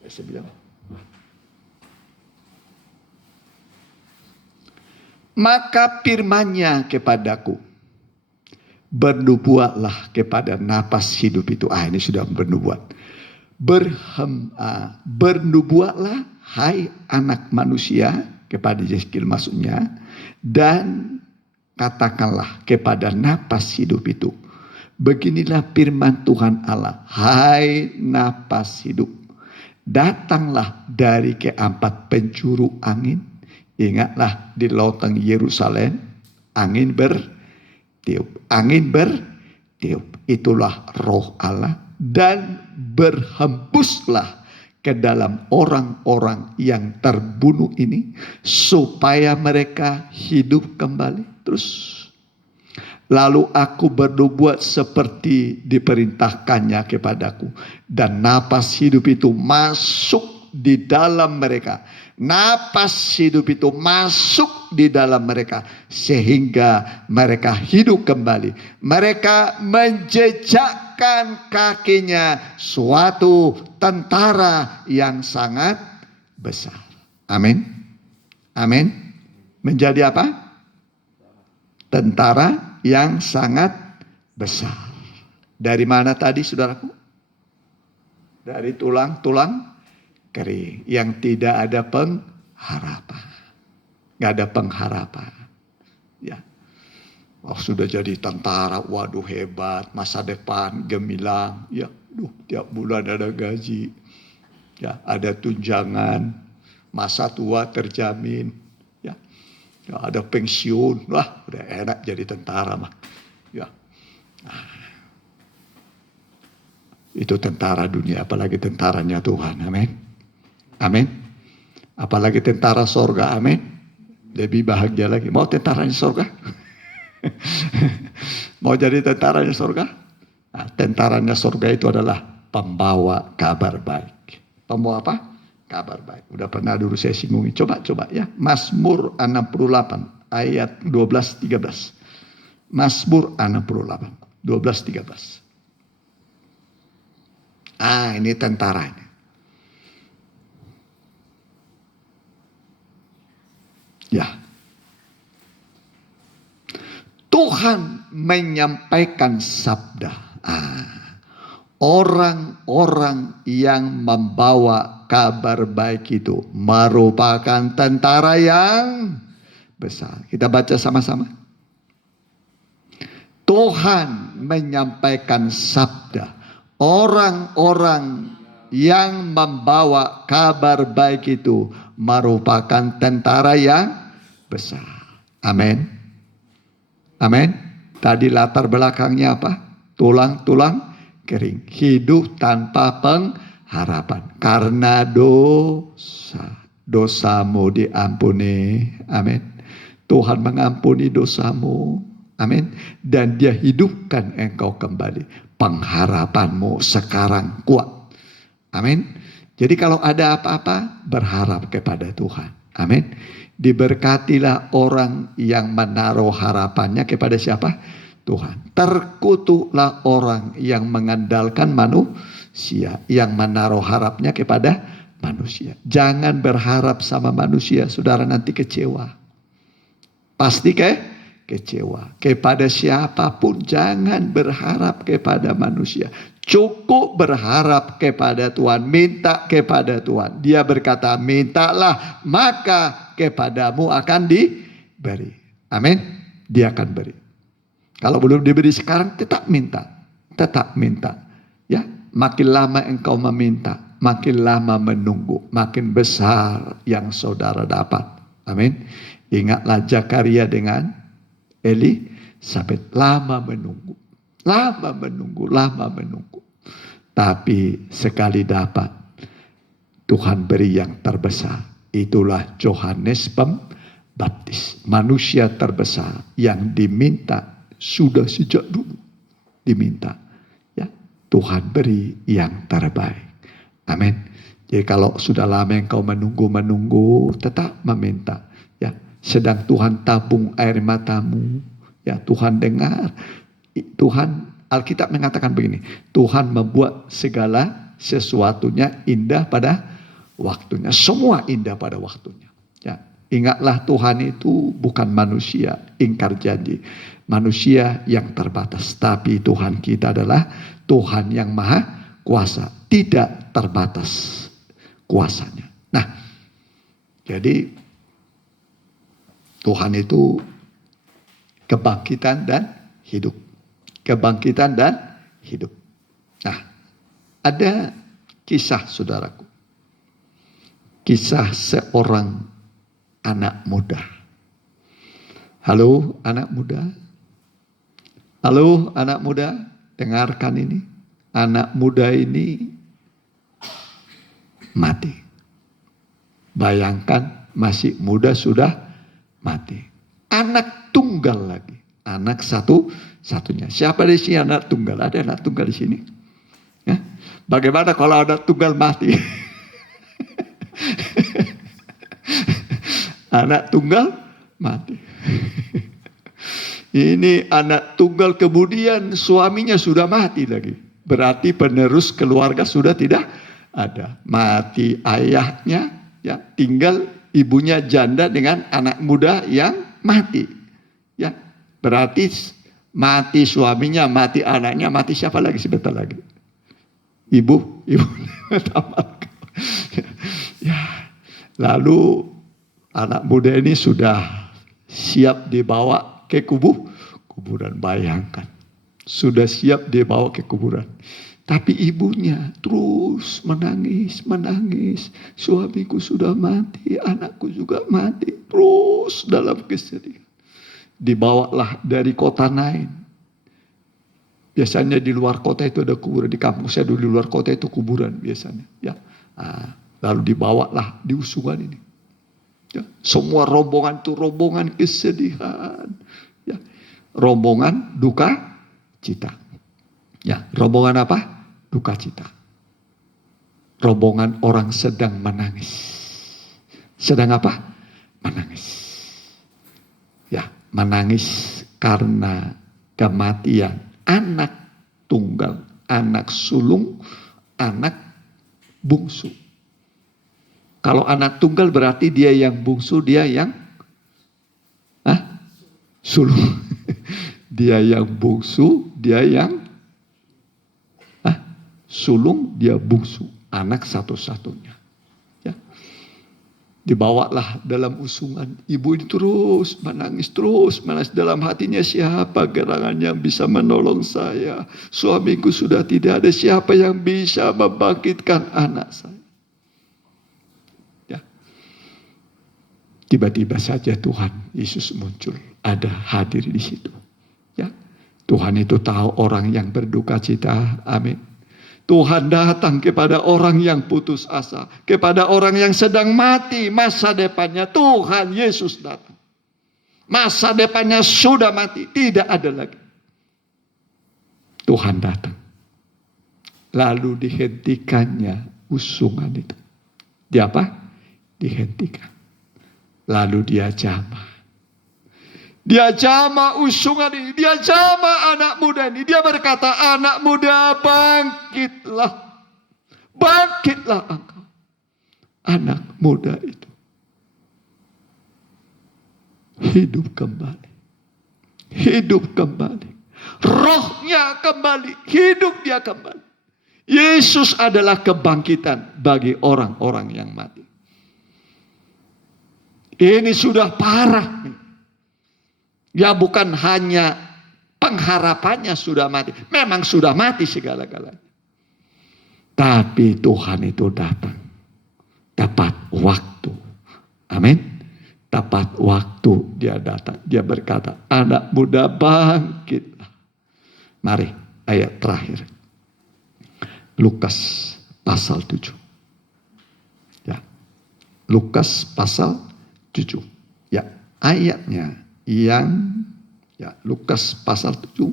Ayat 9. Maka firman-Nya kepadaku, bernubuatlah kepada napas hidup itu. Ini sudah bernubuat. Bernubuatlah hai anak manusia, kepada Yeskiel maksudnya, dan katakanlah kepada napas hidup itu, beginilah firman Tuhan Allah, hai napas hidup, datanglah dari keempat penjuru angin. Ingatlah di loteng Yerusalem, angin bertiup. Angin bertiup, itulah roh Allah. Dan berhembuslah ke dalam orang-orang yang terbunuh ini, supaya mereka hidup kembali. Terus, lalu aku bernubuat seperti diperintahkannya kepadaku, dan napas hidup itu masuk di dalam mereka. Napas hidup itu masuk di dalam mereka, sehingga mereka hidup kembali. Mereka menjejakkan kakinya suatu tentara yang sangat besar. Amin. Amin. Menjadi apa? Tentara yang sangat besar. Dari mana tadi saudaraku? Dari tulang-tulang kering yang tidak ada pengharapan. Nggak ada pengharapan. Ya. Oh, sudah jadi tentara, waduh hebat, masa depan gemilang. Ya, tiap bulan ada gaji. Ya, ada tunjangan, masa tua terjamin. Ya, ada pensiun. Wah, udah enak jadi tentara mah. Ya. Itu tentara dunia, apalagi tentaranya Tuhan. Amin. Amin. Apalagi tentara sorga. Amin. Lebih bahagia lagi. Mau tentaranya sorga? Mau jadi tentaranya sorga? Nah, tentaranya sorga itu adalah pembawa kabar baik. Pembawa apa? Kabar baik. Udah pernah dulu saya singgungi. Coba ya. Mazmur 68 ayat 12-13. Mazmur 68 12-13. Ini tentara ini. Ya. Tuhan menyampaikan sabda. Orang-orang yang membawa kabar baik itu merupakan tentara yang besar. Kita baca sama-sama. Tuhan menyampaikan sabda. Orang-orang yang membawa kabar baik itu merupakan tentara yang besar. Amin. Amin. Tadi latar belakangnya apa? Tulang-tulang kering. Hidup tanpa pengharapan. Karena dosa. Dosamu diampuni. Amin. Tuhan mengampuni dosamu. Amin. Dan Dia hidupkan engkau kembali. Pengharapanmu sekarang kuat. Amin. Jadi kalau ada apa-apa, berharap kepada Tuhan. Amin. Diberkatilah orang yang menaruh harapannya kepada siapa? Tuhan. Terkutuklah orang yang mengandalkan manusia, yang menaruh harapnya kepada manusia. Jangan berharap sama manusia, saudara, nanti kecewa. Pasti kecewa. Kepada siapapun jangan berharap kepada manusia. Cukup berharap kepada Tuhan. Minta kepada Tuhan. Dia berkata, mintalah maka kepadamu akan diberi. Amin. Dia akan beri. Kalau belum diberi sekarang, tetap minta. Tetap minta. Ya, makin lama engkau meminta, makin lama menunggu, makin besar yang saudara dapat. Amin. Ingatlah Zakaria dengan Elisabet. Lama menunggu. Lama menunggu. Lama menunggu. Tapi sekali dapat, Tuhan beri yang terbesar. Itulah Yohanes Pembaptis. Manusia terbesar yang diminta sudah sejak dulu. Diminta. Ya, Tuhan beri yang terbaik. Amin. Jadi kalau sudah lama engkau menunggu, tetap meminta. Ya, sedang Tuhan tabung air matamu. Ya, Tuhan dengar. Tuhan, Alkitab mengatakan begini. Tuhan membuat segala sesuatunya indah pada waktunya. Semua indah pada waktunya. Ya, ingatlah Tuhan itu bukan manusia ingkar janji. Manusia yang terbatas. Tapi Tuhan kita adalah Tuhan yang maha kuasa. Tidak terbatas kuasanya. Nah, jadi Tuhan itu kebangkitan dan hidup. Kebangkitan dan hidup. Nah, ada kisah, saudaraku. Kisah seorang anak muda. Halo anak muda. Halo anak muda. Dengarkan ini. Anak muda ini mati. Bayangkan masih muda sudah mati. Anak tunggal lagi. Anak satunya. Siapa di sini anak tunggal? Ada anak tunggal di sini? Ya? Bagaimana kalau anak tunggal mati? Anak tunggal mati. Ini anak tunggal kemudian suaminya sudah mati lagi. Berarti penerus keluarga sudah tidak ada. Mati ayahnya, ya, tinggal ibunya janda dengan anak muda yang mati. Ya, berarti mati suaminya, mati anaknya, mati siapa lagi sebentar lagi? Ibu. Ya, lalu anak muda ini sudah siap dibawa ke kuburan. Bayangkan, sudah siap dibawa ke kuburan. Tapi ibunya terus menangis. Suamiku sudah mati, anakku juga mati. Terus dalam kesedihan. Dibawalah dari kota lain. Biasanya di luar kota itu ada kuburan. Di kampung saya dulu di luar kota itu kuburan biasanya. Ya. Lalu dibawalah di usungan ini. Ya. Semua rombongan itu rombongan kesedihan. Ya. Rombongan duka cita. Ya. Rombongan apa? Duka cita. Rombongan orang sedang menangis. Sedang apa? Menangis. Ya. Menangis karena kematian anak tunggal, anak sulung, anak bungsu. Kalau anak tunggal berarti dia yang bungsu, dia yang sulung. Dia yang bungsu, dia yang sulung, dia bungsu. Anak satu-satunya. Ya. Dibawalah dalam usungan. Ibu ini terus menangis dalam hatinya, siapa gerangan yang bisa menolong saya? Suamiku sudah tidak ada, siapa yang bisa membangkitkan anak saya? Ya. Tiba-tiba saja Tuhan Yesus muncul, ada hadir di situ. Ya. Tuhan itu tahu orang yang berduka cita. Amin. Tuhan datang kepada orang yang putus asa, kepada orang yang sedang mati masa depannya. Tuhan Yesus datang. Masa depannya sudah mati, tidak ada lagi. Tuhan datang. Lalu dihentikannya usungan itu. Dia apa? Dihentikan. Lalu dia jamah. Dia jamah usungan ini, dia jamah anak muda ini. Dia berkata, anak muda bangkitlah. Bangkitlah engkau. Anak muda itu hidup kembali. Hidup kembali. Rohnya kembali, hidup dia kembali. Yesus adalah kebangkitan bagi orang-orang yang mati. Ini sudah parah. Ya bukan hanya pengharapannya sudah mati. Memang sudah mati segala-galanya. Tapi Tuhan itu datang. Tepat waktu. Amin. Tepat waktu dia datang. Dia berkata, anak muda bangkitlah. Mari ayat terakhir. Lukas pasal 7. Ya. Lukas pasal 7. Ya, ayatnya Lukas pasal 7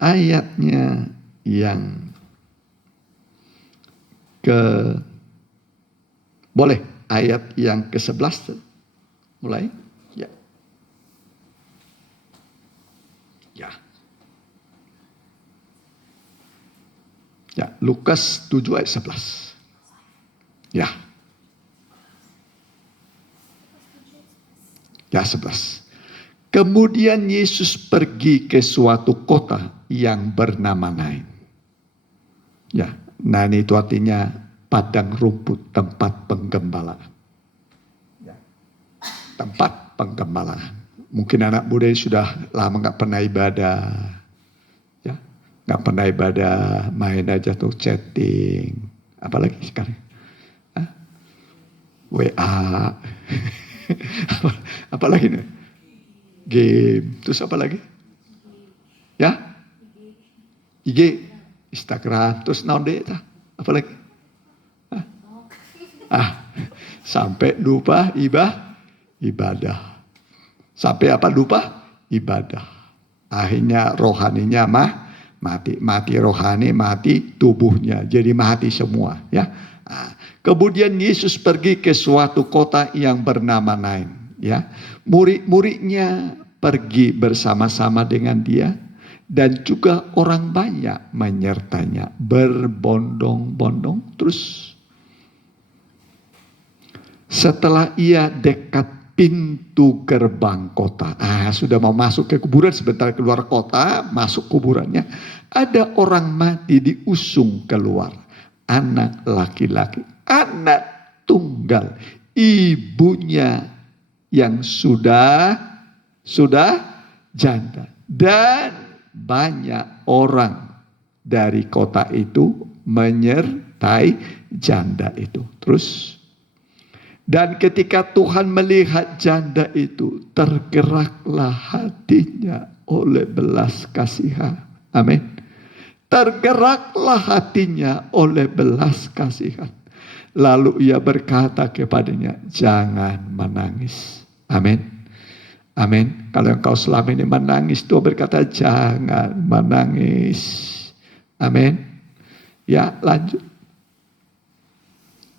ayatnya yang boleh ayat yang ke-11 mulai ya. Lukas 7 ayat 11 ya 11. Kemudian Yesus pergi ke suatu kota yang bernama Nain. Ya, Nain itu artinya padang rumput, tempat penggembalaan. Ya, tempat penggembalaan. Mungkin anak muda yang sudah lama nggak pernah ibadah, ya, nggak pernah ibadah, main aja tuh chatting, apalagi sekarang, WA, apalagi nih. Game, terus apa lagi? Ya, IG, Instagram, terus naon deh, apa lagi? Sampai lupa ibadah. Sampai apa lupa? Ibadah. Akhirnya rohaninya mati rohani, mati tubuhnya, jadi mati semua. Ya. Kemudian Yesus pergi ke suatu kota yang bernama Nain. Ya, murid-muridnya pergi bersama-sama dengan dia dan juga orang banyak menyertanya berbondong-bondong. Terus setelah ia dekat pintu gerbang kota, sudah mau masuk ke kuburan, sebentar keluar kota, masuk kuburannya, ada orang mati diusung keluar, anak laki-laki, anak tunggal, ibunya yang sudah janda, dan banyak orang dari kota itu menyertai janda itu. Terus, dan ketika Tuhan melihat janda itu, tergeraklah hatinya oleh belas kasihan. Amin. Tergeraklah hatinya oleh belas kasihan. Lalu ia berkata kepadanya, jangan menangis. Amin. Amin. Kalau engkau selama ini menangis, Tuhan berkata jangan menangis. Amin. Ya, lanjut.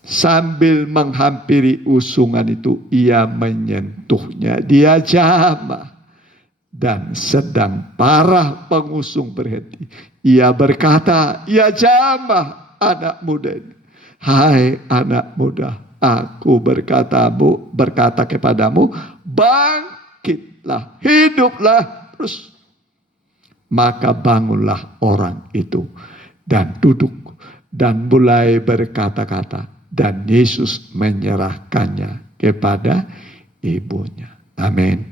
Sambil menghampiri usungan itu, ia menyentuhnya. Dia jamah. Dan sedang parah pengusung berhenti. Ia berkata, ia jamah anak muda ini. Hai anak muda, aku berkata kepadamu, bangkitlah, hiduplah. Terus, maka bangunlah orang itu dan duduk dan mulai berkata-kata, dan Yesus menyerahkannya kepada ibunya. Amin.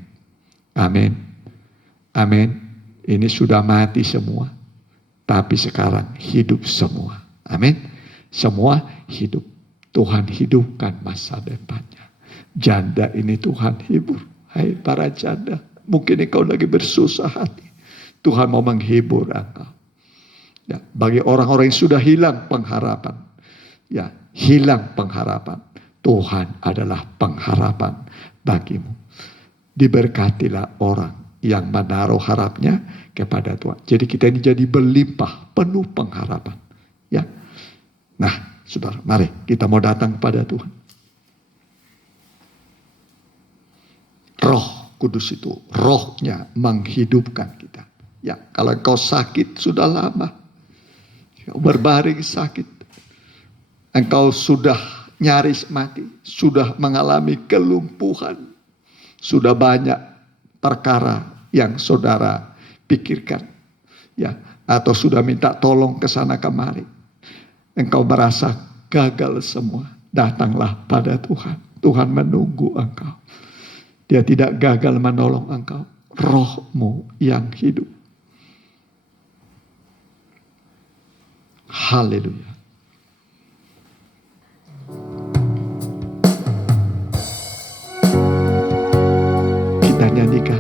Amin. Amin. Ini sudah mati semua, tapi sekarang hidup semua. Amin. Semua hidup. Tuhan hidupkan masa depannya. Janda ini Tuhan hibur. Hai para janda, mungkin engkau lagi bersusah hati. Tuhan mau menghibur engkau. Ya, bagi orang-orang yang sudah hilang pengharapan, ya, hilang pengharapan, Tuhan adalah pengharapan bagimu. Diberkatilah orang yang menaruh harapnya kepada Tuhan. Jadi kita ini jadi berlimpah, penuh pengharapan. Ya, nah, saudara, mari kita mau datang kepada Tuhan. Roh Kudus itu, rohnya menghidupkan kita. Ya, kalau kau sakit sudah lama, kau berbaring sakit, engkau sudah nyaris mati, sudah mengalami kelumpuhan, sudah banyak perkara yang saudara pikirkan, ya, atau sudah minta tolong ke sana kemari, engkau merasa gagal semua, datanglah pada Tuhan. Tuhan menunggu engkau. Dia tidak gagal menolong engkau. Rohmu yang hidup. Haleluya. Kita nyanyikan.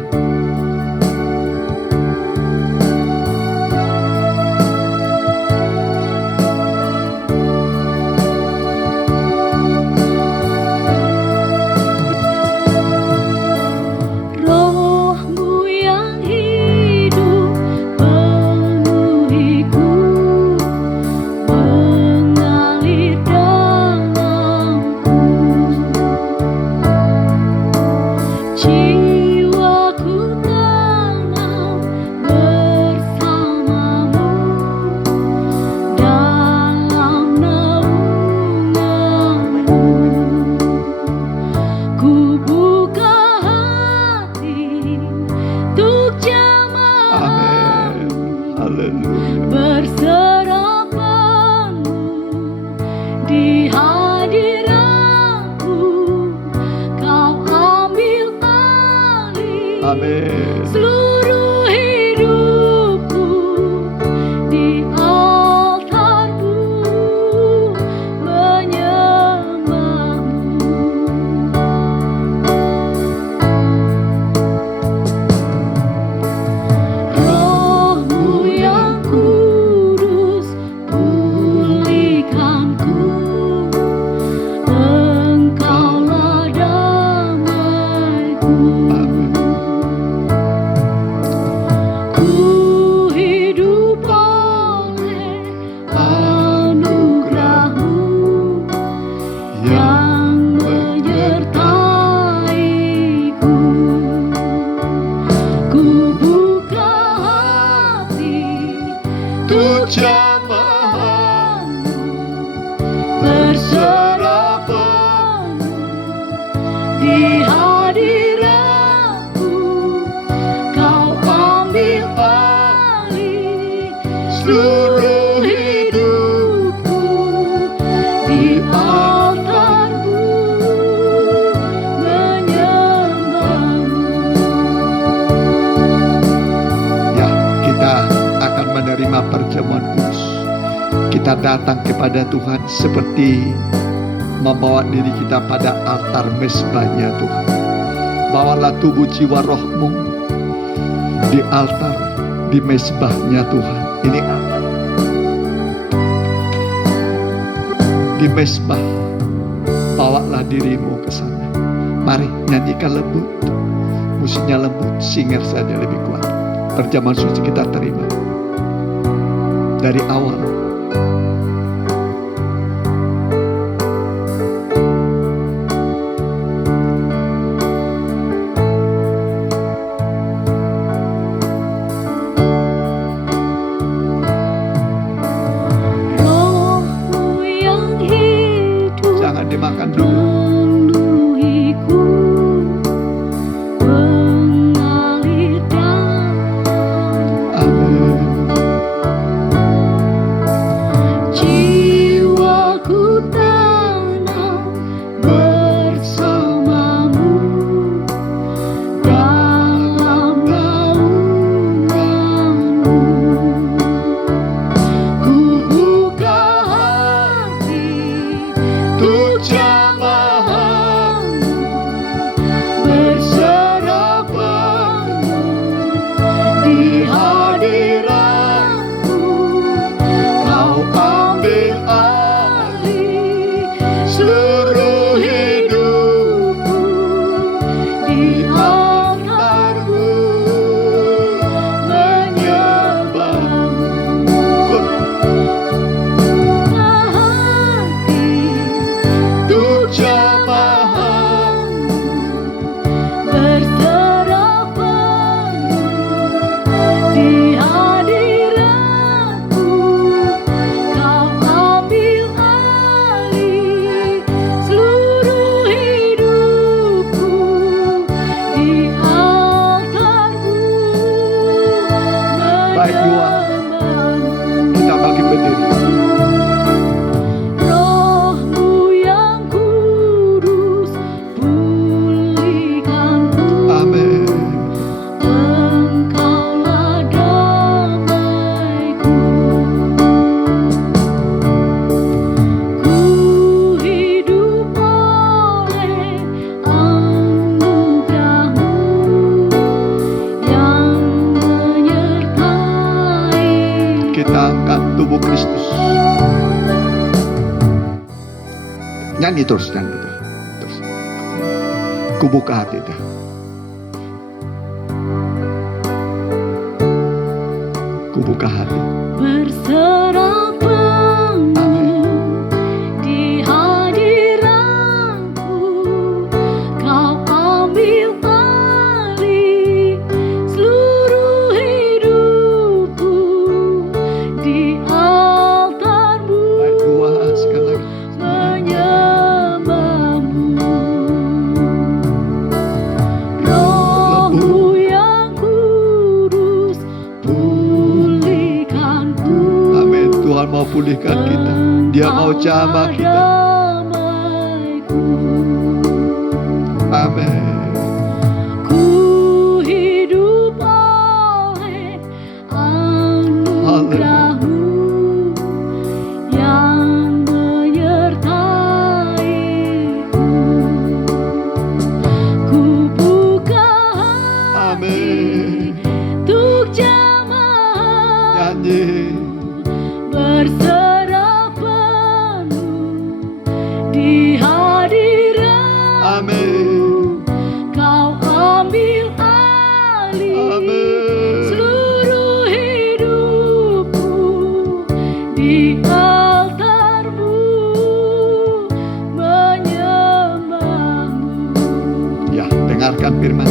Rohmu yang hidup penuhiku, mengalir dalamku. Jiwaku tenang bersamamu dalam naunganmu. Ku buka hati untuk jamaahmu, Amin. Haleluya. berserah penuh di hadiratmu. Kau ambil alih Amin. seluruh hidupku di altarmu, menyembahmu. Rohmu yang kudus pulihkanku, Engkaulah damaiku. Ku hidup oleh anugerah-Mu yang menyertaiku. Ku buka hati untuk jamaah-Mu, berserah penuh di hadirat-Mu. Kau ambil alih seluruh hidupku di altar-Mu, menyembah-Mu. Ya, kita akan menerima perjamuan kudus. Kita datang kepada Tuhan seperti membawa diri kita pada altar mezbahnya Tuhan. Bawalah tubuh jiwa rohmu di altar, di mezbahnya Tuhan. Ini altar. Di mezbah, bawalah dirimu ke sana. Mari nyanyikan lembut. Musiknya lembut, singer saja lebih kuat. Perjamuan suci kita terima dari awal. Rohmu yang hidup Jangan dimakan dulu. penuhiku, mengalir dalamku. Amin. Jiwaku tenang bersamamu Nyanyi terus. Ku buka hati dah. Ku buka hati. Berserah penuh di hadiratku, Kau ambil alih seluruh hidupku di altar-Mu, Dua sekali lagi. menyembah-Mu. Roh-Mu yang kudus, pulihkanku. Amin. Tuhan mau pulihkan kita. Dia mau jamah kita. Damaiku. Amin. Ku hidup oleh anugerah-Mu yang menyertai-Ku. Ku buka Amin. untuk jamaah, Nyanyi. berserah penuh di hadirat. Amin. Kau ambil alih Amin. seluruh hidupku di altar-Mu, menyembah-Mu. Ya, dengarkan firman.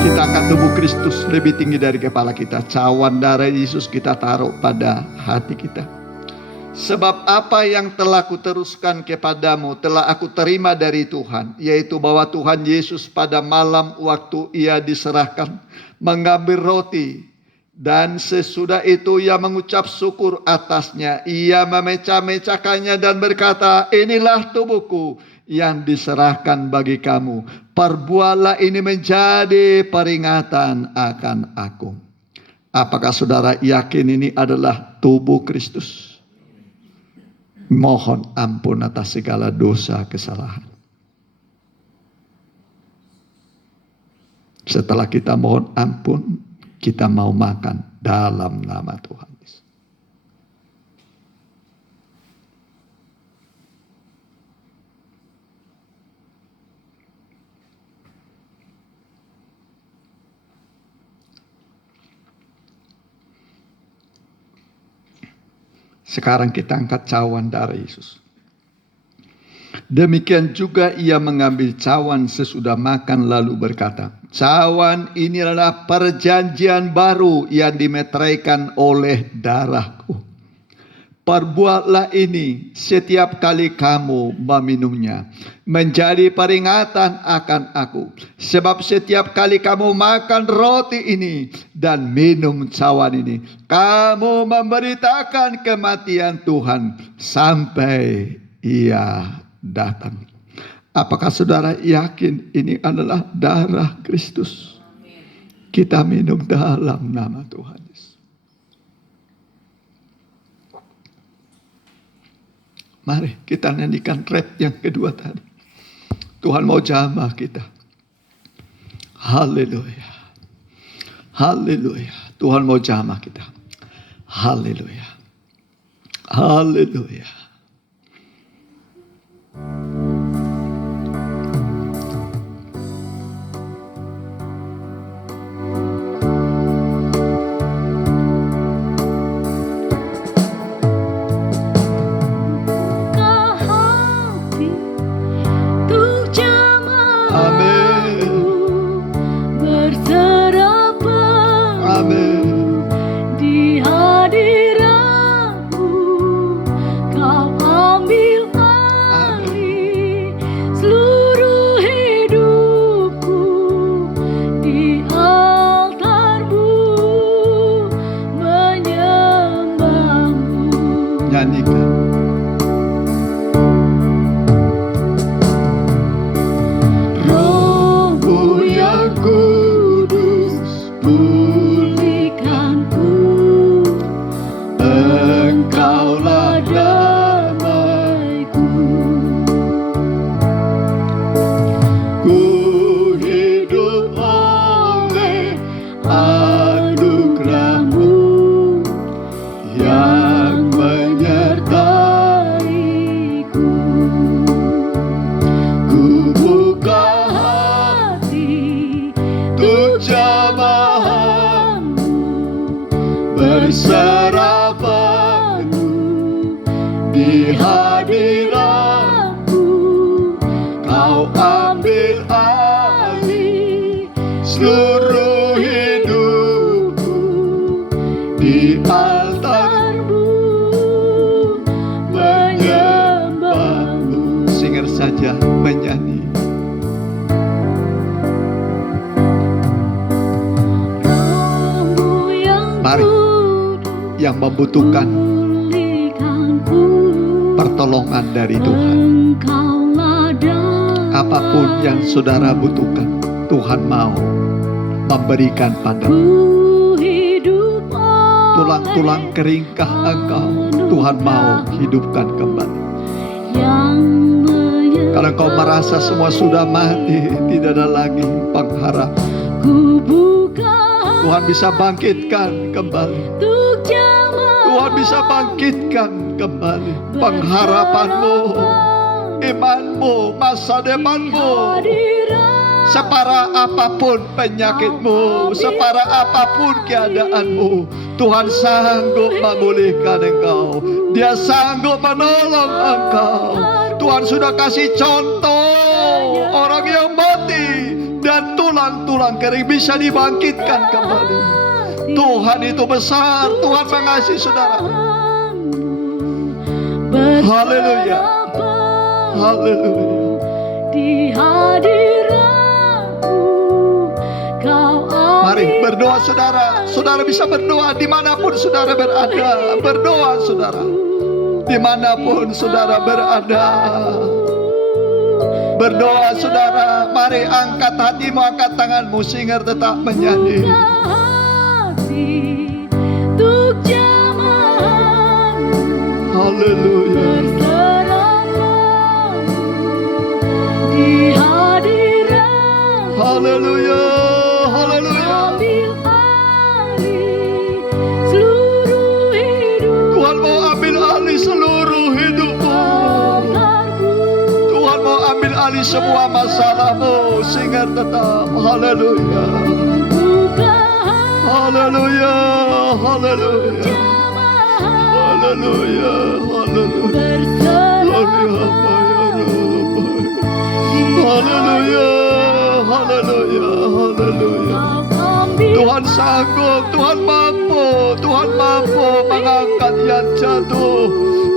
Kita akan tubuh Kristus lebih tinggi dari kepala kita. Cawan darah Yesus kita taruh pada hati kita. Sebab apa yang telah kuteruskan kepadamu telah aku terima dari Tuhan, yaitu bahwa Tuhan Yesus pada malam waktu Ia diserahkan mengambil roti, dan sesudah itu Ia mengucap syukur atasnya. Ia memecah-mecahkannya dan berkata, inilah tubuhku yang diserahkan bagi kamu. Perbuatlah ini menjadi peringatan akan aku. Apakah saudara yakin ini adalah tubuh Kristus? Mohon ampun atas segala dosa kesalahan. Setelah kita mohon ampun, kita mau makan dalam nama Tuhan Yesus. Sekarang kita angkat cawan darah Yesus. Demikian juga Ia mengambil cawan sesudah makan lalu berkata, cawan ini adalah perjanjian baru yang dimeteraikan oleh darahku. Perbuatlah ini setiap kali kamu meminumnya, menjadi peringatan akan aku. Sebab setiap kali kamu makan roti ini dan minum cawan ini, kamu memberitakan kematian Tuhan sampai Ia datang. Apakah saudara yakin ini adalah darah Kristus? Kita minum dalam nama Tuhan Yesus. Mari kita nyanyikan rap yang kedua tadi. Tuhan mau jamah kita. Haleluya. Haleluya. Tuhan mau jamah kita. Haleluya. Haleluya. Di hadiratmu, Kau berserah penuh di hadiratmu. Kau ambil alih seluruh hidupku di altarmu, menyembahmu. Singer saja menyanyi. Mari, yang membutuhkan pertolongan dari Tuhan, apapun yang saudara butuhkan, Tuhan mau memberikan padamu. Tulang-tulang keringkah engkau, Tuhan mau hidupkan kembali. Kalau engkau merasa semua sudah mati, tidak ada lagi pengharapan, Tuhan bisa bangkitkan kembali. Tuhan bisa bangkitkan kembali pengharapanmu, imanmu, masa depanmu. Separah apapun penyakitmu, separah apapun keadaanmu, Tuhan sanggup memulihkan engkau. Dia sanggup menolong engkau. Tuhan sudah kasih contoh orang yang mati dan tulang-tulang kering bisa dibangkitkan kembali. Tuhan itu besar, Tuhan mengasihi saudara. Haleluya, haleluya. Di hadiratmu kau ambil. Mari berdoa saudara. Saudara bisa berdoa dimanapun saudara berada. Berdoa saudara, dimanapun saudara berada. Berdoa saudara. Mari angkat hatimu, angkat tanganmu, singer tetap menyanyi. Haleluya. Haleluya, haleluya. Tuhan mau ambil alih seluruh hidupmu. Tuhan mau ambil alih semua masalahmu. Singer tetap haleluya. Haleluya, haleluya. Haleluya, haleluya. Haleluya, haleluya, haleluya. Tuhan sanggup, Tuhan mampu, Tuhan mampu mengangkat yang jatuh,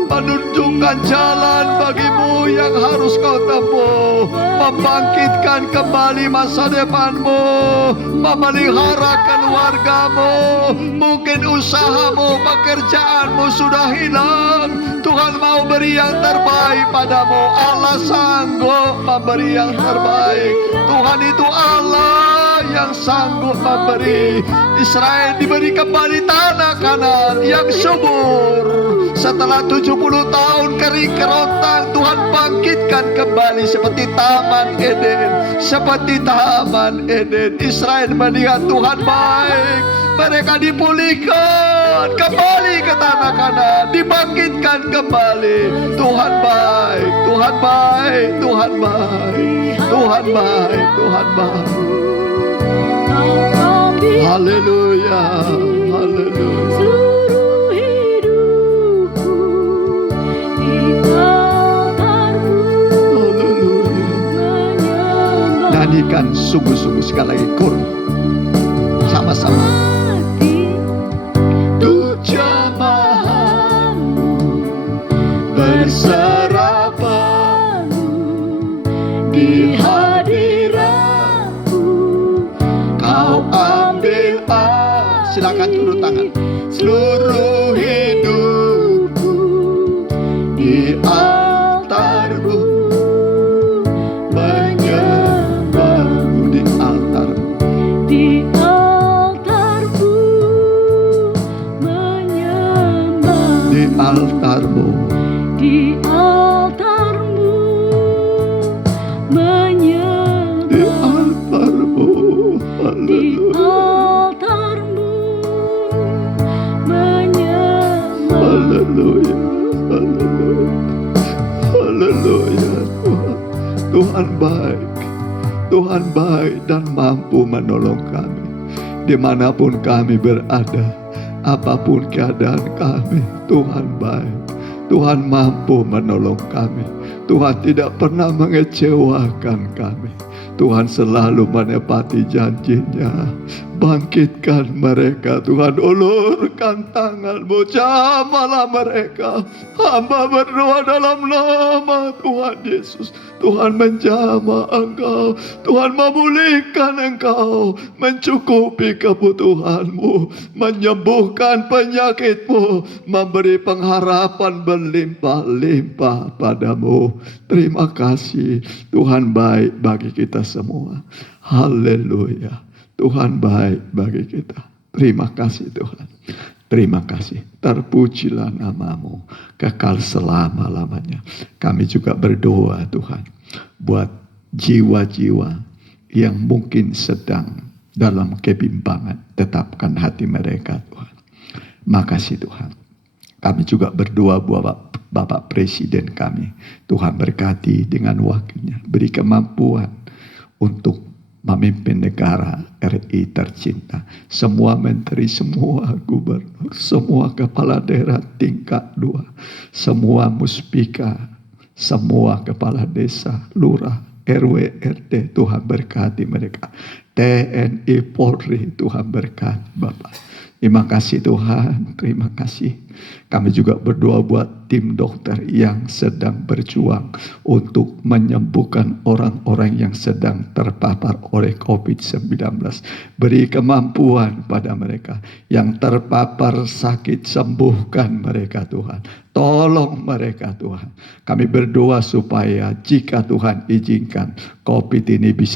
menunjukkan jalan bagimu yang harus kau tempuh, membangkitkan kembali masa depanmu, memelihara keluargamu. Mungkin usahamu, pekerjaanmu sudah hilang, Tuhan mau beri yang terbaik padamu. Allah sanggup memberi yang terbaik. Tuhan itu Allah yang sanggup memberi. Israel diberi kembali tanah Kanaan yang subur. Setelah 70 tahun kering kerontang, Tuhan bangkitkan kembali seperti Taman Eden. Seperti Taman Eden. Israel melihat Tuhan baik. Mereka dipulihkan kembali ke tanah Kanaan, dibangkitkan kembali. Tuhan baik, Tuhan baik, Tuhan baik, Tuhan baik, Tuhan baik. Haleluya, haleluya. Seluruh hidupku di altarmu. Haleluya. Nyanyikan sungguh-sungguh sekali lagi kur. Sama-sama. Berserah penuh di hadiratmu. Kau ambil silakan turun tangan. Seluruh hidupku di altarmu, menyembahmu di altarmu. Di altarmu menyembah. Di altarmu. Di altarmu menyembah. Di altarmu, Di altarmu menyembah. haleluya, haleluya, haleluya. Tuhan baik, Tuhan baik dan mampu menolong kami dimanapun kami berada. Apapun keadaan kami, Tuhan baik. Tuhan mampu menolong kami. Tuhan tidak pernah mengecewakan kami. Tuhan selalu menepati janjinya. Bangkitkan mereka, Tuhan. Ulurkan tangan-Mu, jamahlah mereka. Hamba berdoa dalam nama Tuhan Yesus. Tuhan menjamah Engkau, Tuhan memulihkan Engkau, mencukupi kebutuhan-Mu, menyembuhkan penyakit-Mu, memberi pengharapan berlimpah-limpah padamu. Terima kasih, Tuhan baik bagi kita semua. Haleluya. Tuhan baik bagi kita. Terima kasih Tuhan. Terima kasih. Terpujilah nama-Mu kekal selama-lamanya. Kami juga berdoa Tuhan buat jiwa-jiwa yang mungkin sedang dalam kebimbangan. Tetapkan hati mereka Tuhan. Makasih Tuhan. Kami juga berdoa buat Bapak Presiden kami. Tuhan berkati dengan wakilnya. Beri kemampuan untuk memimpin negara RI tercinta. Semua menteri, semua gubernur, semua kepala daerah tingkat 2, semua muspika, semua kepala desa, lurah, RW, RT, Tuhan berkati mereka. TNI, Polri, Tuhan berkati Bapak. Terima kasih Tuhan, terima kasih. Kami juga berdoa buat tim dokter yang sedang berjuang untuk menyembuhkan orang-orang yang sedang terpapar oleh COVID-19. Beri kemampuan pada mereka. Yang terpapar sakit, sembuhkan mereka Tuhan. Tolong mereka Tuhan. Kami berdoa supaya jika Tuhan izinkan COVID ini bisa